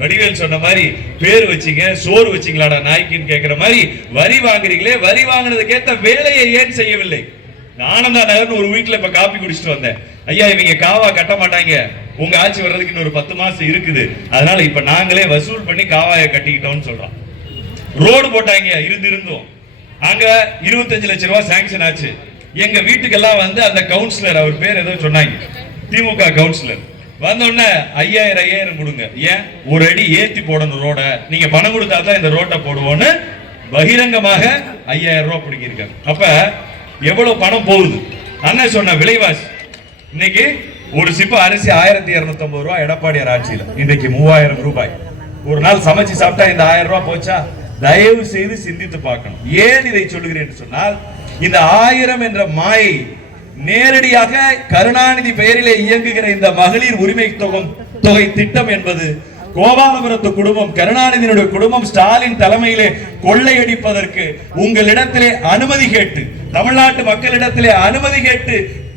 வடிவேல் சொன்ன மாதிரி பேர் வச்சீங்க, சோறு வச்சீங்களாடா நாய்க்குன்னு கேட்கிற மாதிரி வரி வாங்குறீங்களே, வரி வாங்கினதுக்கு ஏத்த வேலையை ஏன் செய்யவில்லை? ஆனந்தா நகர்னு ஒரு வீட்டுல இப்ப காப்பி குடிச்சிட்டு வந்தேன். ஐயா இவங்க காவா கட்ட மாட்டாங்க, உங்க ஆட்சி வர்றதுக்கு இன்னொரு 10 மாசம் இருக்குது, அதனால இப்ப நாங்களே வசூல் பண்ணி காவாயை கட்டிக்கிட்டோம்னு சொல்றோம். ரோடு போட்டாங்க இருந்தும், அங்க 25 லட்சம் ரூபாய் சாங்ஷன் ஆச்சு. எங்க வீட்டுக்கெல்லாம் வந்து அந்த கவுன்சிலர், அவர் பேர் ஏதோ சொன்னாங்க, திமுக கவுன்சிலர் வந்த உடனே 5000 கொடுங்க, ஏன் ஒரு அடி ஏத்தி போடணும் ரோட, நீங்க பணம் கொடுத்தா தான் இந்த ரோட்டை போடுவோன்னு பகிரங்கமாக 5000 ரூபாய் பிடிக்கிருக்காங்க. அப்ப எவ்வளவு பணம் போகுது? அண்ணன் சொன்ன விலைவாசி இன்னைக்கு ஒரு சிப்ப அரிசி 1250 ரூபாய் எடப்பாடியார் ஆட்சியில், இன்றைக்கு 3000 ரூபாய். ஒரு நாள் சமைச்சு சாப்பிட்டா இந்த 1000 ரூபாய் போச்சா? தயவு செய்து சிந்தித்து பார்க்கணும். ஏன் இதை சொல்லுகிறேன் சொன்னால், இந்த 1000 என்ற மாயை நேரடியாக கருணாநிதி பெயரிலே இயங்குகிற இந்த மகளிர் உரிமை தொகை திட்டம் என்பது கோபாலபுரத்து குடும்பம், கருணாநிதியினுடைய குடும்பம் ஸ்டாலின் தலைமையிலே கொள்ளையடிப்பதற்கு உங்களிடத்திலே அனுமதி கேட்டு, தமிழ்நாட்டு மக்களிடத்திலே அனுமதி கேட்டு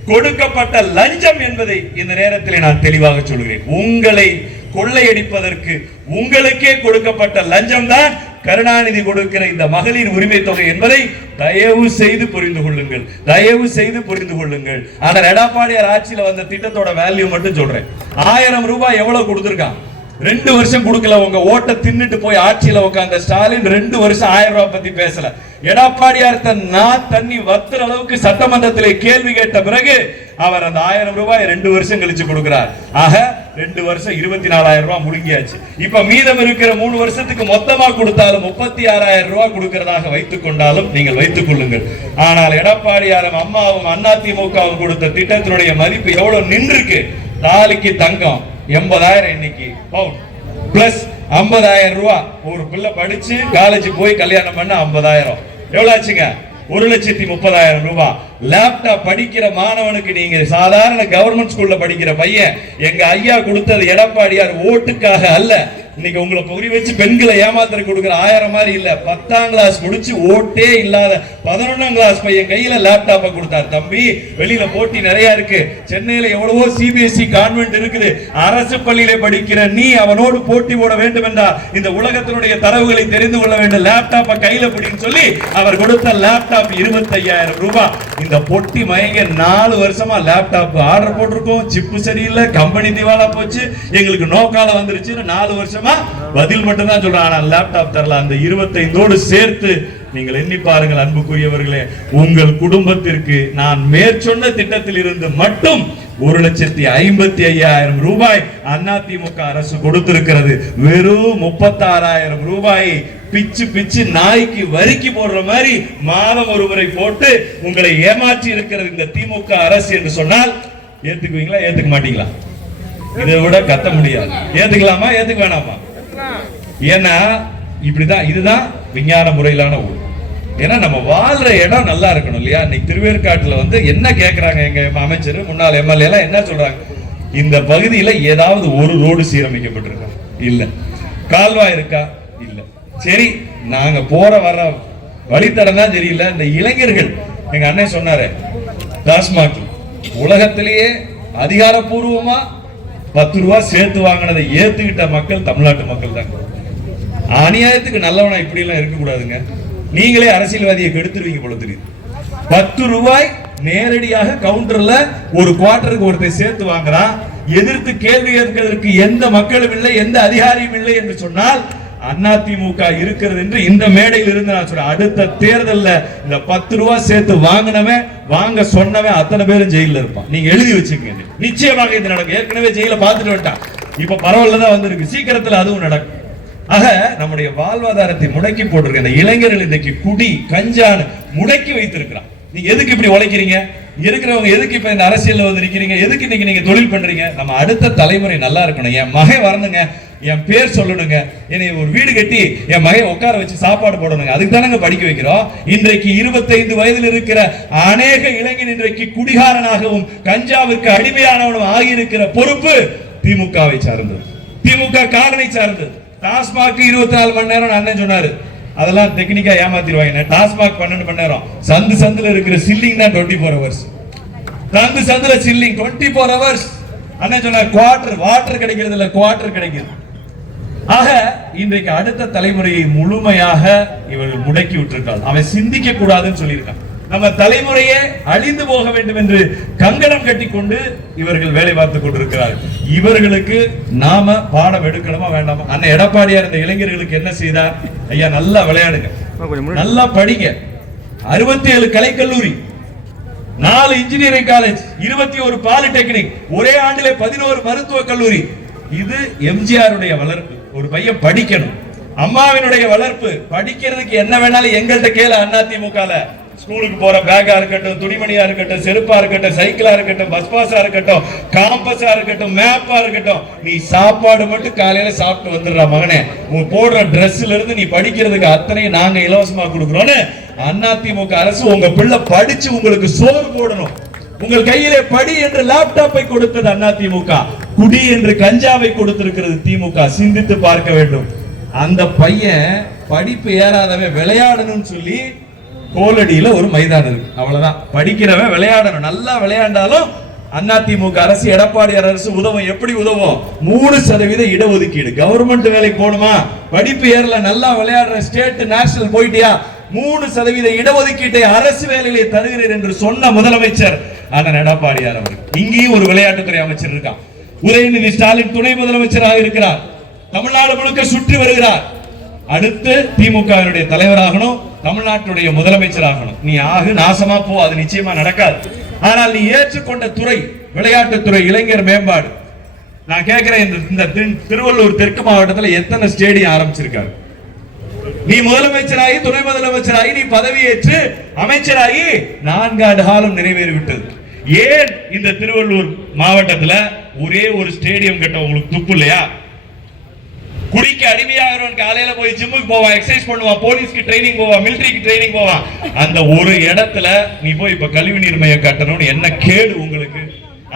கொடுக்கப்பட்ட லஞ்சம் என்பதை இந்த நேரத்தில் நான் தெளிவாக சொல்கிறேன். உங்களை கொள்ளையடிப்பதற்கு உங்களுக்கே கொடுக்கப்பட்ட லஞ்சம் தான் கருணாநிதி கொடுக்கிற இந்த மகளிர் உரிமை தொகை என்பதை தயவு செய்து புரிந்து கொள்ளுங்கள், தயவு செய்து புரிந்து கொள்ளுங்கள். ஆனால் எடப்பாடியார் ஆட்சியில வந்த திட்டத்தோட வேல்யூ மட்டும் சொல்றேன். 1000 ரூபாய் எவ்வளவு கொடுத்திருக்கான்? 2 வருஷம் கொடுக்கல. உங்க ஓட்ட தின்னுட்டு போய் ஆட்சியில உட்கார்ந்த ஸ்டாலின் 2 வருஷம் 1000 ரூபாய் பத்தி பேசல. எடப்பாடியார் தண்ணி வத்துற அளவுக்கு சட்டமன்றத்திலே கேள்வி கேட்ட பிறகு அவர் அந்த 1000 ரூபாய் 2 வருஷம் கழிச்சு கொடுக்கிறார். ஆக 2 வருஷம் 24,000 ரூபாய் முழுங்கியாச்சு. இப்ப மீதம் இருக்கிற 3 வருஷத்துக்கு மொத்தமா கொடுத்தாலும் 36,000 ரூபாய் கொடுக்கிறதாக வைத்துக் கொண்டாலும் நீங்கள் வைத்துக் கொள்ளுங்கள். ஆனால் எடப்பாடியாரும் அம்மாவும் அதிமுகவும் கொடுத்த திட்டத்தினுடைய மதிப்பு எவ்வளவு நின்றுருக்கு? தாலிக்கு தங்கம் 80,000 இன்னைக்கு பவுன் பிளஸ் 50,000 ரூபாய். ஒரு பிள்ளை படிச்சு காலேஜ் போய் கல்யாணம் பண்ண 50,000 எவ்வளவு ஆச்சுங்க? 1,30,000 ரூபாய். லேப்டாப் படிக்கிற மாணவனுக்கு, நீங்க சாதாரண கவர்மெண்ட் ஸ்கூல்ல படிக்கிற பையன், எங்க ஐயா கொடுத்தது எடப்பாடியார் ஓட்டுக்காக அல்ல. இன்னைக்கு உங்களை பொறி வச்சு பெண்களை ஏமாத்திர கொடுக்கிற 1000 மாதிரி இல்ல, 10ஆம் கிளாஸ் முடிச்சு ஓட்டே இல்லாத 11ஆம் கிளாஸ் பையன் கையில லேப்டாப்பை கொடுத்தார். தம்பி வெளியில போட்டி நிறைய இருக்கு, சென்னையில எவ்வளவோ சிபிஎஸ்இ கான்வென்ட் இருக்குது, அரசு பள்ளியில படிக்கிற நீ அவனோடு போட்டி போட வேண்டும் என்றால் இந்த உலகத்தினுடைய தரவுகளை தெரிந்து கொள்ள வேண்டும், லேப்டாப்பை கையில பிடின்னு சொல்லி அவர் கொடுத்த லேப்டாப் 25,000 ரூபாய். இந்த பொட்டி மயங்க 4 வருஷமா லேப்டாப் ஆர்டர் போட்டிருக்கோம், சிப்பு சரியில்லை, கம்பெனி திவாலா போச்சு, எங்களுக்கு நோக்கால வந்துருச்சுன்னு 4 வருஷமா பதில் மட்டும் தான் சொல்றாங்க. ஆனா லேப்டாப் தரல. அந்த 25ஓடு சேர்த்து நீங்கள் எண்ணி பாருங்கள் அன்புக்குரியவர்களே, உங்கள் குடும்பத்திற்கு நான் மேற்சொன்ன திட்டத்தில் இருந்து மட்டும் 1,55,000 ரூபாய் அதிமுக அரசு கொடுத்திருக்கிறது. வெறும் 36,000 ரூபாய் பிச்சு பிச்சு நாய்க்கு வரிக்கு போடுற மாதிரி மாதம் ஒரு முறை போட்டு உங்களை ஏமாற்றி இருக்கிறது இந்த திமுக அரசு என்று சொன்னால் ஏத்துக்குவீங்களா? ஏத்துக்க மாட்டீங்களா? இதை விட கத்த முடியாது. ஏத்துக்கலாமா? ஏத்துக்க வேணாமா? ஏன்னா இப்படிதான், இதுதான் விஞ்ஞான முறையிலான ஊர். ஏன்னா நம்ம வாழ்ற இடம் நல்லா இருக்கணும் இல்லையா? இன்னைக்கு திருவேற்காட்டுல வந்து என்ன கேட்கறாங்க எங்க அமைச்சர், முன்னாள் எம்எல்ஏ எல்லாம் என்ன சொல்றாங்க? இந்த பகுதியில ஏதாவது ஒரு ரோடு சீரமைக்கப்பட்டிருக்கா? இல்ல. கால்வாய் இருக்கா? இல்ல. சரி, நாங்க போற வர வழித்தடம் தான் தெரியல. இந்த இளைஞர்கள், எங்க அண்ணன் சொன்னாரு, டாஸ்மாக் உலகத்திலேயே அதிகாரப்பூர்வமா 10 ரூபாய் சேர்த்து வாங்கினதை ஏத்துக்கிட்ட மக்கள் தமிழ்நாட்டு மக்கள் தான். அநியாயத்துக்கு நல்லவனா இப்படி எல்லாம் இருக்க கூடாதுங்க. நீங்களே அரசியல்வாதியை கெடுத்துருவீங்க போல தெரியுது. 10 ரூபாய் நேரடியாக கவுண்டர்ல ஒரு குவார்டருக்கு ஒருத்தர் சேர்த்து வாங்குறான். எதிர்த்து கேள்வி கேட்கிறதுக்கு எந்த மக்களும் இல்லை, எந்த அதிகாரியும் இல்லை என்று சொன்னால் அதிமுக இருக்கிறது என்று இந்த மேடையில் இருந்து நான் சொல்றேன். அடுத்த தேர்தல்ல இந்த 10 ரூபாய் சேர்த்து வாங்கினவன், வாங்க சொன்னவன் அத்தனை பேரும் ஜெயில இருப்பான். நீங்க எழுதி வச்சுக்கங்க. நிச்சயமாக இது நடக்கும். ஏற்கனவே ஜெயில பார்த்துட்டு வந்துட்டான். இப்ப பரவாயில்ல தான் வந்திருக்கு. சீக்கிரத்துல அதுவும் நடக்கும். ஆக நம்முடைய வாழ்வாதாரத்தை முடக்கி போட்டிருக்க இந்த இளைஞர்கள் இன்னைக்கு குடி கஞ்சான் முடக்கி வைத்திருக்கிறான். நீங்க எதுக்கு இப்படி உழைக்கிறீங்க? இருக்கிறவங்க எதுக்கு இப்ப இந்த அரசியல்ல வந்து நிக்கிறீங்க? எதுக்கு இன்னைக்கு நீங்க தொழில் பண்றீங்க? நம்ம அடுத்த தலைமுறை நல்லா இருக்கணும். என் மகன் வரணுங்க, என் பேர் சொல்லணுங்க, என்னை ஒரு வீடு கட்டி என் மகன் உட்கார வச்சு சாப்பாடு போடணுங்க. அதுக்கு தானங்க படிக்க வைக்கிறோம். இன்றைக்கு 25 வயதில் இருக்கிற அநேக இளைஞன் இன்றைக்கு குடிகாரனாகவும் கஞ்சாவிற்கு அடிமையானவனும் ஆகியிருக்கிற பொறுப்பு திமுகவை சார்ந்தது, திமுக காலனை சார்ந்தது. டாஸ்மாக் 24 மணி நேரம் அண்ணன் சொன்னாரு. அதெல்லாம் டெக்னிக்கா ஏமாத்திடுவாங்க. டாஸ்மாக் 12 மணி நேரம். சந்துல இருக்கிற சில்லிங் தான் 24 ஹவர்ஸ். சந்துல chilling 24 hours. அண்ணன் சொன்னார் குவார்டர் வாட்டர் கிடைக்கிறது இல்ல, குவார்டர் கிடைக்குது. ஆக இன்றைக்கு அடுத்த தலைமுறையை முழுமையாக இவர்கள் முடக்கி விட்டிருக்காங்க. அவன் சிந்திக்க கூடாதுன்னு சொல்லியிருக்கான். நம்ம தலைமுறையே அழிந்து போக வேண்டும் என்று கங்கணம் கட்டிக்கொண்டு இவர்கள் வேலை பார்த்துக் கொண்டிருக்கிறார்கள். இவர்களுக்கு நாம பாடம் எடுக்கணுமா வேண்டாமா? அண்ணன் எடப்பாடியார் இந்த இளைஞர்களுக்கு என்ன செய்தார்? ஐயா நல்லா விளையாடுங்க, நல்லா படிங்க. 67 கலைக்கல்லூரி, 4 இன்ஜினியரிங் காலேஜ், 21 பாலிடெக்னிக், ஒரே ஆண்டிலே 11 மருத்துவ கல்லூரி. இது எம்ஜிஆருடைய வளர்ப்பு. ஒரு பையன் படிக்கணும். அம்மாவினுடைய வளர்ப்பு. படிக்கிறதுக்கு என்ன வேணாலும் எங்கள்கிட்ட கேள. அதிமுகல ஸ்கூலுக்கு போற பேக்கா இருக்கட்டும், துணிமணியா இருக்கட்டும், செருப்பா இருக்கட்டும், சைக்கிளா இருக்கட்டும், பஸ் பாஸா இருக்கட்டும், காம்பஸா இருக்கட்டும், மேப்பா இருக்கட்டும், நீ சாப்பாடு மட்டும் காலையில சாப்பிட்டு வந்துடுற மகனே. உன் போடுற டிரெஸ்ல இருந்து நீ படிக்கிறதுக்கு அத்தனையும் நாங்க இலவசமா கொடுக்குறோம்னு அதிமுக அரசு உங்க பிள்ளை படிச்சு உங்களுக்கு சோறு போடணும். உங்கள் கையிலே படி என்று லேப்டாப்பை கொடுத்தது அதிமுக, குடி என்று கஞ்சாவை கொடுத்திருக்கிறது திமுக. சிந்தித்து பார்க்க வேண்டும். அந்த பையன் படிப்பு ஏறாதவன் விளையாடணும்னு சொல்லி கோலடியில ஒரு மைதானம் இருக்கு, அவ்வளவுதான். படிக்கிறவன் விளையாடணும். நல்லா விளையாண்டாலும் அதிமுக அரசு, எடப்பாடியார் அரசு உதவும். எப்படி உதவும்? 3% இடஒதுக்கீடு. கவர்மெண்ட் வேலைக்கு போகணுமா? படிப்பு ஏறல, நல்லா விளையாடுற, ஸ்டேட் நேஷனல் போயிட்டியா, 3% இடஒதுக்கீட்டை அரசு வேலையிலே தருகிறேன் என்று சொன்ன முதலமைச்சர் அண்ணன் எடப்பாடியார் அவர்கள். இங்கேயும் ஒரு விளையாட்டுத்துறை அமைச்சர் இருக்கான். உதயநிதி ஸ்டாலின் துணை முதலமைச்சராக இருக்கிறார். தமிழ்நாடு முழுக்க சுற்றி வருகிறார். அடுத்து திமுகவினுடைய தலைவராகணும், தமிழ்நாட்டுடைய முதலமைச்சராகணும். நீ ஆகு, நாசமா போ, அது நிச்சயமா நடக்காது. ஆனால் நீ ஏற்றுக்கொண்ட துறை விளையாட்டுத்துறை, இளைஞர் மேம்பாடு. நான் கேட்கிறேன், இந்த திருவள்ளூர் தெற்கு மாவட்டத்தில் எத்தனை ஸ்டேடியம் ஆரம்பிச்சிருக்காரு? நீ முதலமைச்சராகி, துணை முதலமைச்சராகி, நீ பதவியேற்று அமைச்சராகி 4 ஆண்டு காலம் நிறைவேறிவிட்டது. ஏன் இந்த திருவள்ளூர் மாவட்டத்தில் ஒரே ஒரு ஸ்டேடியம் கட்ட உங்களுக்கு துப்பு இல்லையா? குடிக்கு அடிமையாகிறவன் காலையில போய் ஜிம்முக்கு போவான், எக்ஸசைஸ் பண்ணுவான், போலீஸ்க்கு ட்ரைனிங் போவான், மிலிட்டரிக்கு ட்ரைனிங் போவான். அந்த ஒரு இடத்துல நீ போய் இப்ப கழிவு நீர் மையம் கட்டணும்னு என்ன கேடு உங்களுக்கு?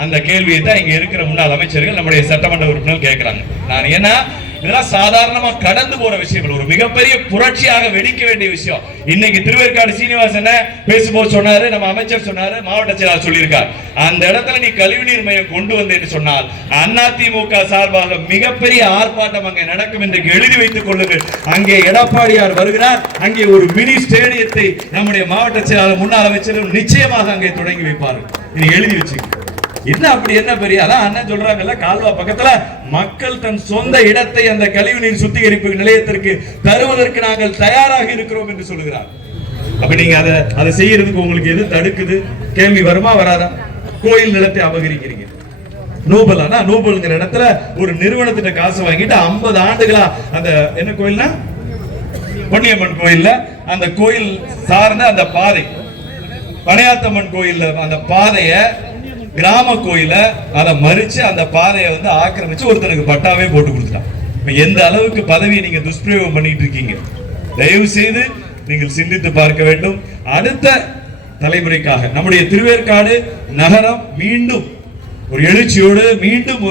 அந்த கேள்வியை தான் இங்க இருக்கிற முன்னாள் அமைச்சர்கள், நம்முடைய சட்டமன்ற உறுப்பினர்கள் கேட்கிறாங்க. நான் ஏன்னா இதெல்லாம் சாதாரணமா கடந்து போற விஷயங்கள், ஒரு மிகப்பெரிய புரட்சியாக வெடிக்க வேண்டிய விஷயம். இன்னைக்கு திருவேற்காடு சீனிவாசன் பேசும்போது சொன்னாரு, நம்ம அமைச்சர் சொன்னாரு, மாவட்ட செயலாளர் சொல்லியிருக்கார், அந்த இடத்துல நீ கழிவுநீர் மையம் கொண்டு வந்தேன்னு சொன்னால் அதிமுக சார்பாக மிகப்பெரிய ஆர்ப்பாட்டம் அங்கே நடக்கும் என்று எழுதி வைத்துக் கொள்ளுங்கள். அங்கே எடப்பாடியார் வருகிறார், அங்கே ஒரு மினி ஸ்டேடியத்தை நம்முடைய மாவட்ட செயலாளர் முன்னாள் அமைச்சரும் நிச்சயமாக அங்கே தொடங்கி வைப்பார்கள். இதை எழுதி வச்சுக்க. என்ன அப்படி என்ன பெரிய, அதான் அண்ணன் சொல்றாங்கல்ல, கால்வா பக்கத்துல மக்கள் தன் சொந்த இடத்தை அந்த கழிவுநீர் சுத்திகரிப்பு நிலையத்திற்கு தருவதற்கு நாங்கள் தயாராக இருக்கிறோம் என்று சொல்லுகிறார். அப்ப நீங்க அதை செய்யறதுக்கு உங்களுக்கு எது தடுக்குது? கேள்வி வருமா வராதா? கோயில் நிலத்தை அபகரிக்கிறீங்க. நூபல்ங்கிற இடத்துல ஒரு நிறுவனத்திட்ட காசு வாங்கிட்டு 50 ஆண்டுகளா அந்த என்ன கோயில்னா பொன்னியம்மன் கோயில்ல அந்த கோயில் சார்ந்த அந்த பாதை, பனையாத்தம்மன் கோயில்ல அந்த பாதைய கிராம கோயில அதை மறிச்சு அந்த பாதையை ஆக்கிரமிச்சு ஒருத்தனுக்கு பட்டாவே போட்டு கொடுத்துட்டான். எந்த அளவுக்கு பதவியை நீங்க துஷ்பிரயோகம் பண்ணிட்டு இருக்கீங்க? தயவு செய்து நீங்கள் சிந்தித்து பார்க்க வேண்டும். அடுத்த தலைமுறைக்காக நம்முடைய திருவேற்காடு நகரம் மீண்டும் ஒரு எழுச்சியோடு, மீண்டும்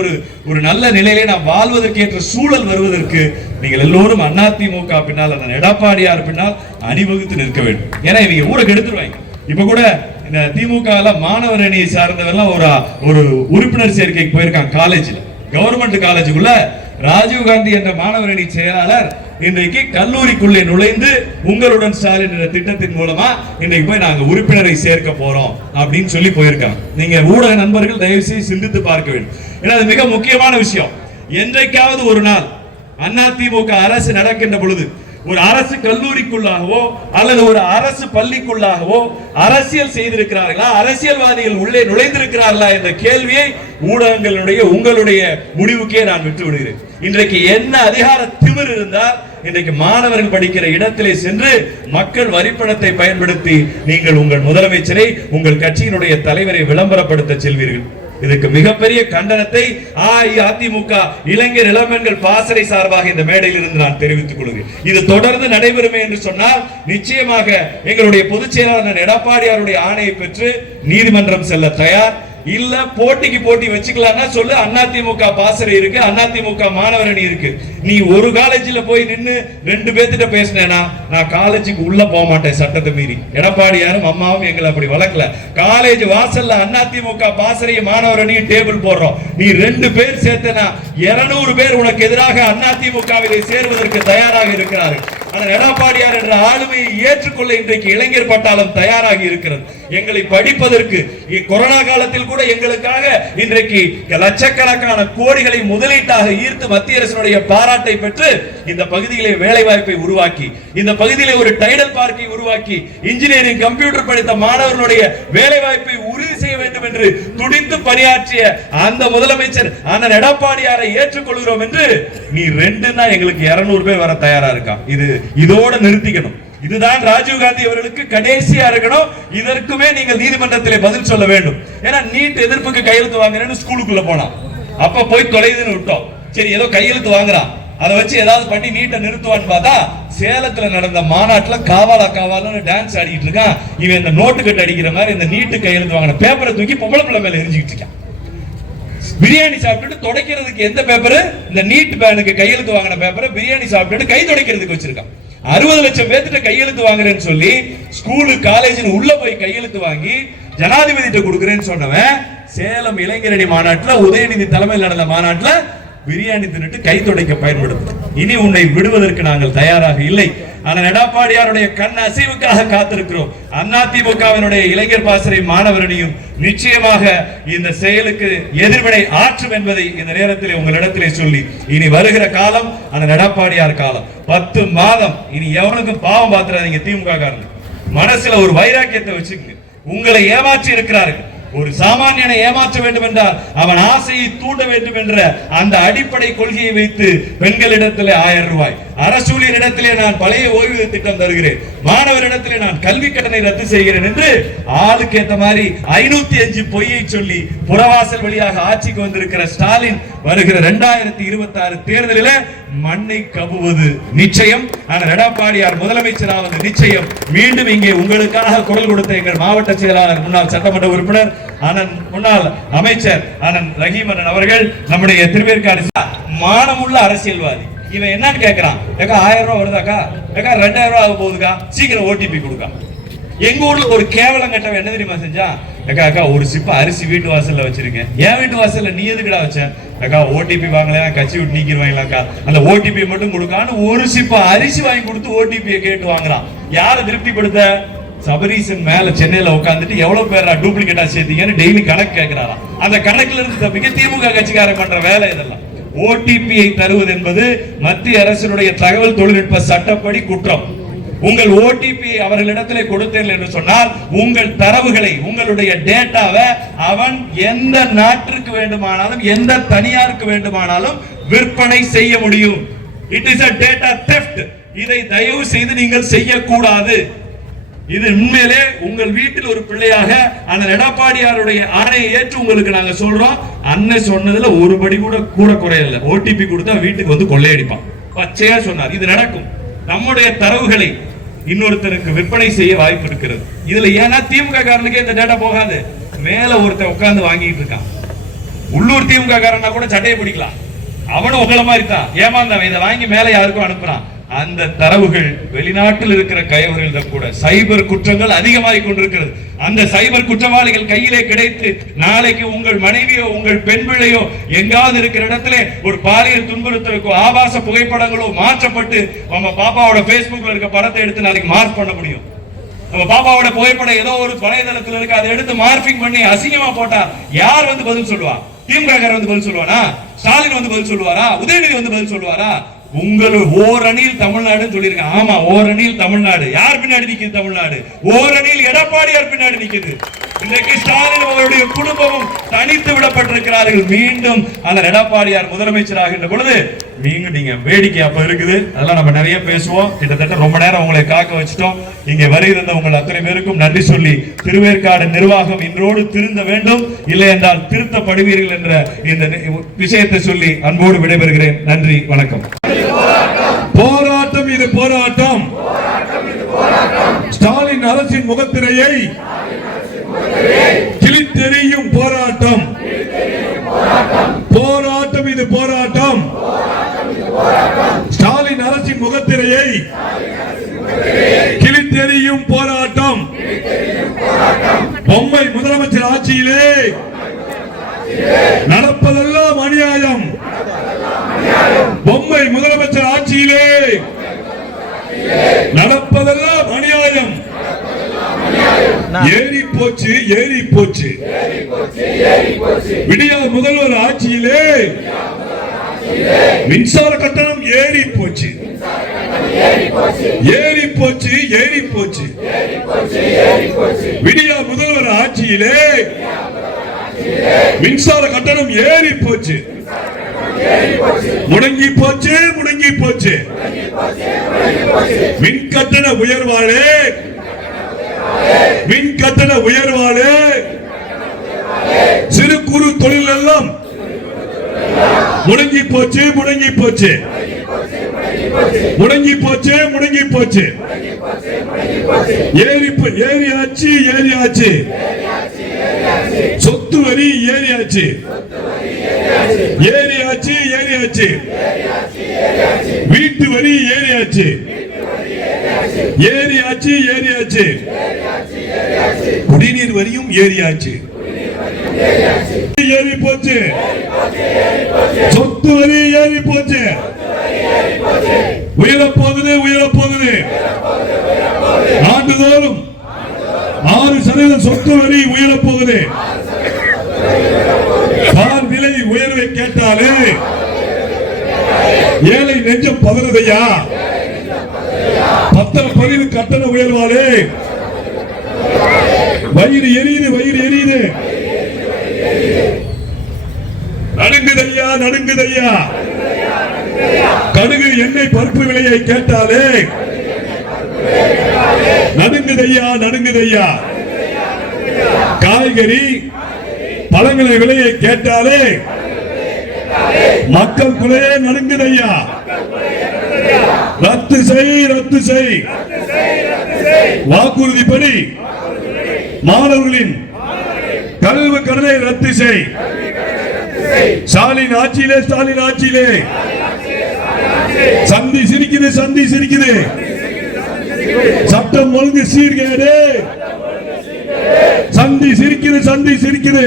ஒரு நல்ல நிலையிலே நாம் வாழ்வதற்கேற்ற சூழல் வருவதற்கு நீங்கள் எல்லோரும் அதிமுக பின்னால், அந்த எடப்பாடியார் பின்னால் அணிவகுத்து நிற்க வேண்டும். ஏன்னா இவங்க ஊரை கெடுத்துருவாங்க. இப்ப கூட இந்த திமுக மாணவர் அணியை சார்ந்தவெல்லாம் ஒரு உறுப்பினர் சேர்க்கைக்கு போயிருக்காங்க காலேஜ்ல, கவர்மெண்ட் காலேஜுக்குள்ள. ராஜீவ்காந்தி என்ற மாணவர் அணி செயலாளர் இன்றைக்கு கல்லூரிக்குள்ளே நுழைந்து உங்களுடன் ஸ்டாலின் என்ற திட்டத்தின் மூலமா இன்றைக்கு போய் நாங்க உறுப்பினரை சேர்க்க போறோம் அப்படின்னு சொல்லி போயிருக்காங்க. நீங்க ஊடக நண்பர்கள் தயவு செய்து சிந்தித்து பார்க்க வேண்டும். ஏன்னா அது மிக முக்கியமான விஷயம். என்றைக்காவது ஒரு நாள் அதிமுக அரசு நடக்கின்ற பொழுது ஒரு அரசு கல்லூரிக்குள்ளாகவோ அல்லது ஒரு அரசு பள்ளிக்குள்ளாகவோ அரசியல் செய்திருக்கிறார்களா, அரசியல்வாதிகள் உள்ளே நுழைந்திருக்கிறார்களா என்ற கேள்வியை ஊடகங்களுடைய உங்களுடைய முடிவுக்கே நான் விட்டு விடுகிறேன். இன்றைக்கு என்ன அதிகார திமிர் இருந்தால் இன்றைக்கு மாணவர்கள் படிக்கிற இடத்திலே சென்று மக்கள் வரிப்பணத்தை பயன்படுத்தி நீங்கள் உங்கள் முதலமைச்சரை, உங்கள் கட்சியினுடைய தலைவரை விளம்பரப்படுத்த செல்வீர்கள். இதுக்கு மிகப்பெரிய கண்டனத்தை அஇஅதிமுக இளைஞர் இளம்பெண்கள் பாசறை சார்பாக இந்த மேடையில் இருந்து நான் தெரிவித்துக் கொள்கிறேன். இது தொடர்ந்து நடைபெறுமே என்று சொன்னால் நிச்சயமாக எங்களுடைய பொதுச் செயலாளர் எடப்பாடியாருடைய ஆணையை பெற்று நீதிமன்றம் செல்ல தயார். இல்ல போட்டிக்கு போட்டி வச்சுக்கலாம்னா சொல்லு, அதிமுக பாசறை இருக்கு, அதிமுக மாணவர் அணி இருக்கு. நீ ஒரு காலேஜ்ல போய் நின்னு 2 பேர்த்திட்ட பேசினேனா நான் காலேஜுக்கு உள்ள போக மாட்டேன் சட்டத்தை மீறி. எடப்பாடியாரும் அம்மாவும் எங்களை அப்படி வளர்க்கல. காலேஜ் வாசல்ல அதிமுக பாசறை மாணவர் அணி டேபிள் போடுறோம். நீ 2 பேர் சேர்த்தனா 200 பேர் உனக்கு எதிராக அதிமுகவிலே சேருவதற்கு தயாராக இருக்கிறார்கள். ஆனால் எடப்பாடியார் என்ற ஆளுமையை ஏற்றுக்கொள்ள இன்றைக்கு இளைஞர் பட்டாளம் தயாராகி இருக்கிறது. எங்களை படிப்பதற்கு கொரோனா காலத்தில் கூட எங்களுக்காக இன்றைக்கு லட்சக்கணக்கான கோடிகளை முதலீட்டாக ஈர்த்து மத்திய அரசினுடைய பாராட்டை பெற்று இந்த பகுதியிலே வேலை வாய்ப்பை உருவாக்கி, இந்த பகுதியிலே ஒரு டைடல் பார்க்கை உருவாக்கி, இன்ஜினியரிங் கம்ப்யூட்டர் படித்த மாணவர்களுடைய வேலை வாய்ப்பை உறுதி செய்ய வேண்டும் என்று துடித்து பணியாற்றிய அந்த முதலமைச்சர் அண்ணன் எடப்பாடியாரை ஏற்றுக்கொள்கிறோம் என்று நீ 2ன்னா எங்களுக்கு 200 பேர் வர தயாரா இருக்கா. இதோட நிறுத்திக்கணும். இதுதான் ராஜீவ்காந்தி அவர்களுக்கு கடைசியா இருக்கணும். இதற்குமே நீங்கள் நீதிமன்றத்திலே பதில் சொல்ல வேண்டும். ஏன்னா நீட் எதிர்ப்புக்கு கையெழுத்து வாங்குறேன்னு ஸ்கூலுக்குள்ள போனா அப்ப போய் தொலைதுன்னு விட்டோம். சரி ஏதோ கையெழுத்து வாங்குறான், அதை வச்சு ஏதாவது பண்ணி நீட்டை நிறுத்துவான்னு பார்த்தா சேலத்துல நடந்த மாநாட்டுல காவாலன்னு டான்ஸ் ஆடிட்டு இருக்கான். இவன் இந்த நோட்டு கட்டு அடிக்கிற மாதிரி இந்த நீட்டு கையெழுத்து வாங்கின பேப்பரை தூக்கி பொம்பளை பிள்ளை மேல எரிஞ்சுக்கிட்டு இருக்கான். பிரியாணி சாப்பிட்டுட்டு துடைக்கிறதுக்கு எந்த பேப்பர்? இந்த நீட் பேனுக்கு கையெழுத்து வாங்கின பேப்பரை பிரியாணி சாப்பிட்டுட்டு கை துடைக்கிறதுக்கு வச்சிருக்கான். 60 லட்சம் பேர்த்திட்ட கையெழுத்து வாங்குறேன்னு சொல்லி ஸ்கூலு காலேஜ் உள்ள போய் கையெழுத்து வாங்கி ஜனாதிபதிட்ட கொடுக்குறேன்னு சொன்னவன் சேலம் இளைஞரணி மாநாட்டுல உதயநிதி தலைமையில் நடந்த மாநாட்டுல பிரியாணி தின்னுட்டு கை துடைக்க பயன்படுத்து. இனி உன்னை விடுவதற்கு நாங்கள் தயாராக இல்லை. ஆனால் எடப்பாடியாருடைய கண் அசைவுக்காக காத்திருக்கிறோம். அதிமுகவினுடைய இளைஞர் பாசறை மாணவரணியும் நிச்சயமாக இந்த செயலுக்கு எதிர்வினை ஆற்றும் என்பதை இந்த நேரத்தில் உங்களிடத்திலே சொல்லி, இனி வருகிற காலம் அந்த எடப்பாடியார் காலம். 10 மாதம் இனி எவனுக்கும் பாவம் பாத்துறாதீங்க. திமுக காரங்க மனசுல ஒரு வைராக்கியத்தை வச்சுக்கோங்க. உங்களை ஏமாற்றி இருக்கிறார்கள். ஒரு சாமானியனை ஏமாற்ற வேண்டும் என்றால் அவன் ஆசையை தூண்ட வேண்டும் என்ற அந்த அடிப்படை கொள்கையை வைத்து பெண்களிடத்திலே 1000 ரூபாய், அரசூழியரிடத்திலே நான் பழைய ஓய்வூதிய திட்டம் தருகிறேன், மாணவரிடத்திலே நான் கல்வி கடனை ரத்து செய்கிறேன் என்று ஆளுக்கு ஏற்ற மாதிரி 505 பொய்யை சொல்லி புறவாசல் வழியாக ஆட்சிக்கு வந்திருக்கிற ஸ்டாலின் வருகிற 2026 தேர்தலில் மண்ணை கவுவது நிச்சயம். ஆனால் எடப்பாடியார் முதலமைச்சராவது நிச்சயம். மீண்டும் இங்கே உங்களுக்காக குரல் கொடுத்த எங்கள் மாவட்ட செயலாளர், முன்னாள் சட்டமன்ற உறுப்பினர், முன்னாள் அமைச்சர் அண்ணன் ரஹீம் அண்ணன் அவர்கள், நம்முடைய திருவேற்காடு மானமுள்ள அரசியல்வாதி. இவன் என்னன்னு கேட்கிறான், 1000 ரூபாய் வருதாக்கா, 2000 ரூபாய் ஆக போகுதுக்கா, சீக்கிரம் ஓடிபி கொடுக்கா. எங்க ஊர்ல ஒரு கேவலம் கட்டவன் என்ன தெரியுமா செஞ்சா, அக்கா ஒரு சிப்ப அரிசி வீட்டு வாசல்ல வச்சிருக்கேன். என் வீட்டு வாசல்ல நீ எதுக்குடா வச்ச? அக்கா ஓடிபி வாங்கல, கட்சி விட்டு நீக்கிடுவாங்களாக்கா, அந்த ஓடிபி மட்டும் கொடுக்கான்னு ஒரு சிப்ப அரிசி வாங்கி கொடுத்து ஓடிபியை கேட்டு வாங்குறான். யாரை திருப்திப்படுத்த? சபரீசன் மேல சென்னையில உட்காந்துட்டு எவ்வளவு பேர் டூப்ளிகேட்டா சேர்த்தீங்கன்னு டெய்லி கணக்கு கேட்கிறாராம். அந்த கணக்குல இருந்து தப்பிக்க திமுக கட்சிக்காரன் பண்ற வேலை இதெல்லாம். ஓடிபியை தருவது என்பது மத்திய அரசினுடைய தகவல் தொழில்நுட்ப சட்டப்படி குற்றம். உங்கள் ஓடிபி அவர்களிடத்திலே கொடுத்தீர்கள் என்று சொன்னால் உங்கள் தரவுகளை, உங்களுடைய டேட்டாவை அவன் எந்த நாட்டிற்கு வேண்டுமானாலும் எந்த தனியாருக்கு வேண்டுமானாலும் விற்பனை செய்ய முடியும். It is a data theft. இதை தயவு செய்து நீங்கள் செய்யக்கூடாது. இது உண்மையிலே உங்கள் வீட்டில் ஒரு பிள்ளையாக அந்த எடப்பாடியாருடைய ஆணையை ஏற்று உங்களுக்கு நாங்க சொல்றோம். அண்ணன் சொன்னதுல ஒரு படி கூட குறையல. ஓடிபி கொடுத்தா வீட்டுக்கு வந்து கொள்ளையடிப்பான். பச்சையா சொன்னார். இது நடக்கும். நம்முடைய தரவுகளை இன்னொருத்தருக்கு விற்பனை செய்ய வாய்ப்பு இருக்கிறது. இதுல ஏன்னா திமுக காரனுக்கு இந்த டேட்டா போகாது. மேல ஒருத்தன் உட்கார்ந்து வாங்கிட்டு இருக்கான். உள்ளூர் திமுக காரனா கூட சட்டையை பிடிக்கலாம். அவனும் உங்கள மாதிரி தான் ஏமாந்தவன். இதை வாங்கி மேல யாருக்கும் அனுப்புறான். அந்த தரவுகள் வெளிநாட்டில் இருக்கிற கைவர்களிடம் கூட சைபர் குற்றங்கள் அதிகமாகிக் கொண்டிருக்கிறது. அந்த சைபர் குற்றவாளிகள் கையிலே கிடைத்து நாளைக்கு உங்கள் மனைவியோ உங்கள் பெண் பிள்ளையோ எங்காவது இருக்கிற இடத்துல ஒரு பாலியல் துன்புறுத்தலுக்கோ ஆபாச புகைப்படங்களோ மாற்றப்பட்டு நம்ம பாப்பாவோட Facebookல இருக்க படத்தை எடுத்து நாளைக்கு மார்க் பண்ண முடியும். நம்ம பாப்பாவோட புகைப்படம் ஏதோ ஒரு வலைதளத்தில் இருக்கு, அதை எடுத்து மார்பிங் பண்ணி அசிங்கமா போட்டா யார் வந்து பதில் சொல்லுவா? திமுக வந்து பதில் சொல்லுவானா? ஸ்டாலின் வந்து பதில் சொல்லுவாரா? உதயநிதி வந்து பதில் சொல்லுவாரா? உங்கள் ஓரணியில் தமிழ்நாடு சொல்லியிருக்காங்க. ஆமா, ஓரணியில் தமிழ்நாடு. யார் பின்னாடி நிக்குது? தமிழ்நாடு. ஓரணியில் எடப்பாடியார் பின்னாடி நிக்குது. இன்றைக்கு ஸ்டாலின் அவருடைய குடும்பமும் தனித்து விடப்பட்டிருக்கிறார்கள். மீண்டும் அந்த எடப்பாடியார் முதலமைச்சராகின்ற பொழுது நீங்க வேடிக்கை அப்ப இருக்குது. அதெல்லாம் நம்ம நிறைய பேசுவோம். கிட்டத்தட்ட ரொம்ப நேரம் உங்களை காக்க வச்சுட்டோம். இங்கே வருகிற உங்கள் அத்தனை பேருக்கும் நன்றி சொல்லி திருவேற்காடு நிர்வாகம் இன்றோடு திருந்த வேண்டும், இல்லை என்றால் திருத்தப்படுவீர்கள் என்ற இந்த விஷயத்தை சொல்லி அன்போடு விடைபெறுகிறேன். நன்றி, வணக்கம். போராட்டம் இது போராட்டம். ஸ்டாலின் அரசின் முகத்திரையை கிழித்தெறியும் போராட்டம். போராட்டம் இது போராட்டம். ஸ்டாலின் அரசின் முகத்திரையை கிழித்தெறியும் போராட்டம். பொம்மை முதலமைச்சர் ஆட்சியிலே நடப்பதெல்லாம் அநியாயம். பொம்மை முதலமைச்சர் ஆட்சியிலே நடப்பதெல்லாம் அநியாயம். ஏறி போச்சு, ஏறி போச்சு. விடியா முதல்வர் ஆட்சியிலே மின்சார கட்டணம் ஏறி போச்சு, ஏறி போச்சு, ஏறி போச்சு. விடியா முதல்வர் ஆட்சியிலே மின்சார கட்டணம் ஏறி போச்சு, முடங்கி போச்சு, முடங்கி போச்சு. மின் கட்டண உயர்வாலே, மின் கட்டண உயர்வாலே சிறு குறு தொழில் எல்லாம் முடங்கி போச்சு, முடங்கி போச்சு, முடங்கி போச்சு, முடங்கி போச்சு. ஏறியாச்சு, ஏறியாச்சு. சொத்து வரி ஏறியாச்சு, ஏறியாச்சு, ஏறியாச்சு. வீட்டு வரி ஏறியாச்சு, ஏறியாச்சு, ஏறியாச்சு. குடிநீர் வரியும் ஏறியாச்சு, ஏறி போச்சு. சொத்து வரி ஏறி போச்சு, உயரப்போகுது, உயரப்போகுது. ஆண்டுதோறும் 6% சொத்து வரி உயரப்போகுது. பால் விலை உயர்வை கேட்டாலே ஏழை நெஞ்சம் பதறுதையா? பத்திரப்பதிவு கட்டண உயர்வாலே வயிறு எரியுது, வயிறு எரியுது. நடுங்குதையா, நடுங்குதையா. கடுகு எண்ணெய் பருப்பு விலையை கேட்டாலே நடுங்குதையா, நடுங்குதையா. காய்கறி பழங்களின் விலையை கேட்டாலே மக்கள் குலையே நடுங்குதையா. ரத்து செய், ரத்து செய். வாக்குறுதிப்படி மாணவர்களின் கல்வி கடனை ரத்து செய். ஸ்டாலின் ஆட்சியிலே, ஸ்டாலின் ஆட்சியிலே சந்தி சிரிக்குது, சந்தி சிரிக்குது. சட்டம் ஒழுங்கு சீர்கேடு. சந்தி சிரிக்குது, சந்தி சிரிக்குது.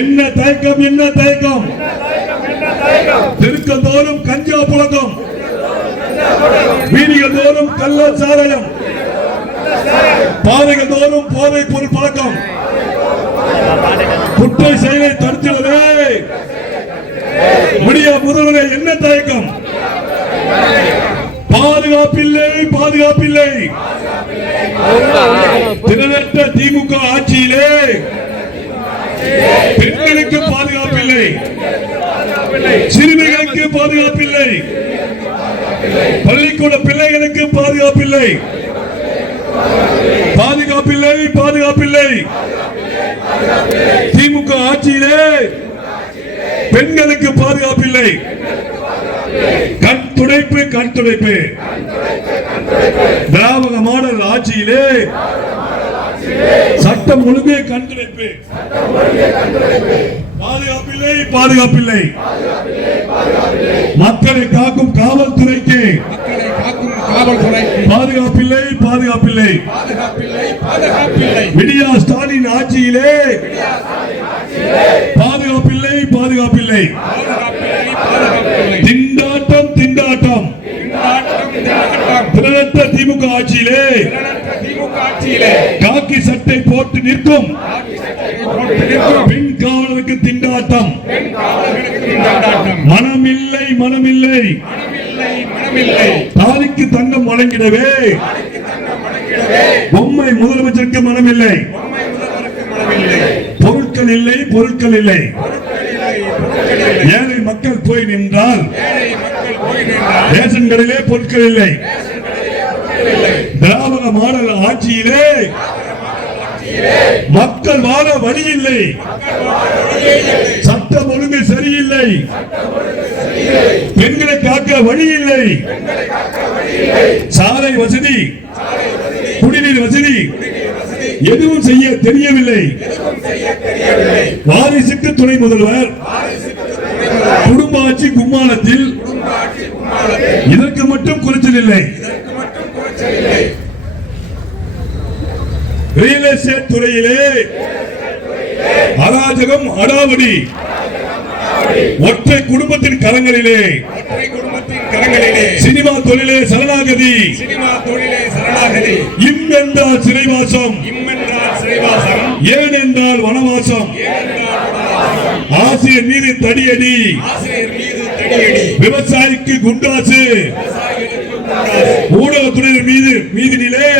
என்ன தயக்கம், என்ன தயக்கம். தெருக்கந்தோறும் கஞ்சா புழக்கம், வீதிகள் தோறும் கள்ள சாராயம், பாதைகள் தோறும் போதை பொருள் பழக்கம். குற்ற செயலை தடுத்திடவே முடிய முதல்வரே என்ன தயக்கம். பாதுகாப்பில்லை, பாதுகாப்பில்லை. திறனற்ற திமுக ஆட்சியிலே பெண்களுக்கு பாதுகாப்பில்லை, சிறுமிகளுக்கு பாதுகாப்பில்லை, பள்ளிக்கூட பிள்ளைகளுக்கு பாதுகாப்பில்லை, பாதுகாப்பில்லை, பாதுகாப்பில்லை. திமுக ஆட்சியிலே பெண்களுக்கு பாதுகாப்பில்லை. கண் துடைப்பு, கண் துடைப்பு. திராவிட மாடல் ஆட்சியிலே சட்டம் ஒழுங்கே கண் துடைப்பு. பாதுகாப்பில்லை பாதுகாப்பில்லை மக்களை காக்கும் காவல்துறைக்கு பாதுகாப்பில்லை பாதுகாப்பில்லை விடியா ஸ்டாலின் ஆட்சியிலே பாதுகாப்பில்லை பாதுகாப்பில்லை திண்டாட்டம் திண்டாட்டம் திரளற்ற திமுக ஆட்சியிலே காக்கி சட்டை போட்டு நிற்கும் பெண் காவலருக்கு திண்டாட்டம் மனமில்லை மனமில்லை தாலிக்கு தங்கம் வழங்கிடவே பொம்மை முதலமைச்சருக்கு மனமில்லை பொருட்கள் இல்லை பொருட்கள் இல்லை ஏழை மக்கள் போய் நின்றால் ரேஷன் கடையிலே பொருட்கள் இல்லை திராவிட மாடல் ஆட்சியிலே மக்கள் வாழ வழி இல்லை சட்டம் ஒழுங்கு சரியில்லை பெண்களை காக்க வழி இல்லை சாலை வசதி குடிநீர் வசதி எதுவும் செய்ய தெரியவில்லை வாரிசுக்கு துணை முதல்வர் குடும்ப ஆட்சி கும்மாளத்தில் இதற்கு மட்டும் குறைச்சல் இல்லை ரியல் எஸ்டேட் துறையிலே அராஜகம் அடாவடி ஒற்றை குடும்பத்தின் கரங்களிலே சினிமா தொழிலே சரணாகதி இம் என்றால் சிறைவாசம் ஏன் என்றால் வனவாசம் ஆசிரியர் மீது தடியடி விவசாயிக்கு குண்டாசு ஊடகத்துறையினர் மீது நிலை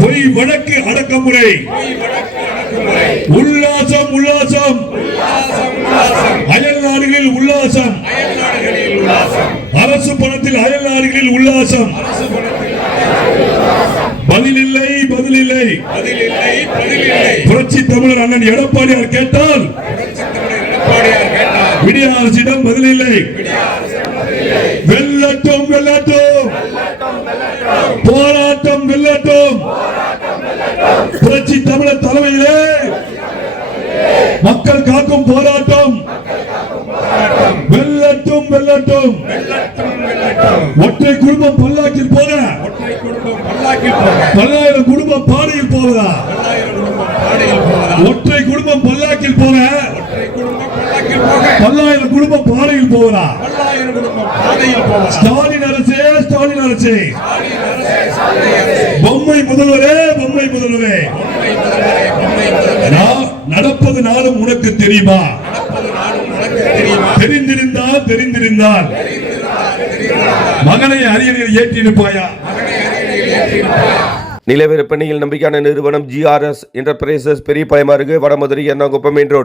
பொய் வழக்கு அடக்குமுறை உல்லாசம் உல்லாசம் அயல் நாடுகளில் உல்லாசம் அரசு பணத்தில் அயல் நாடுகளில் உல்லாசம் பதிலில்லை பதிலில்லை புரட்சி தமிழர் அண்ணன் எடப்பாடியார் கேட்டால் விடிய அரசிடம் பதிலில்லை வெல்லட்டும் வெல்லட்டும் போராட்டம் வெல்லட்டும் புரட்சி தமிழர் தலைமையிலே மக்கள் காக்கும் போராட்டம் வெல்லட்டும் வெல்லட்டும் ஒற்றை குடும்பம் பல்லாக்கில் போக பல்லாயிரம் குடும்பம் பாடையில் போவதா ஒற்றை குடும்பம் பல்லாக்கில் போக பல்லாயிரம் குடும்பம் பாடையில் போவதா ஸ்டாலின் அரசே ஸ்டாலின் அரசே பொம்மை முதல்வரே பொம்மை முதல்வரே நடப்பது நாளும் உனக்கு தெரியுமா தெரிந்திருந்தால் மகனை அரியணையில் ஏற்றிருப்பாயா நில விற்பனையில் நம்பிக்கையான நிறுவனம் GRS என்டர்பிரைசஸ் பெரிய பயமாறு வடமதுரை எர்ணாகுப்பம் மெயின் ரோடு.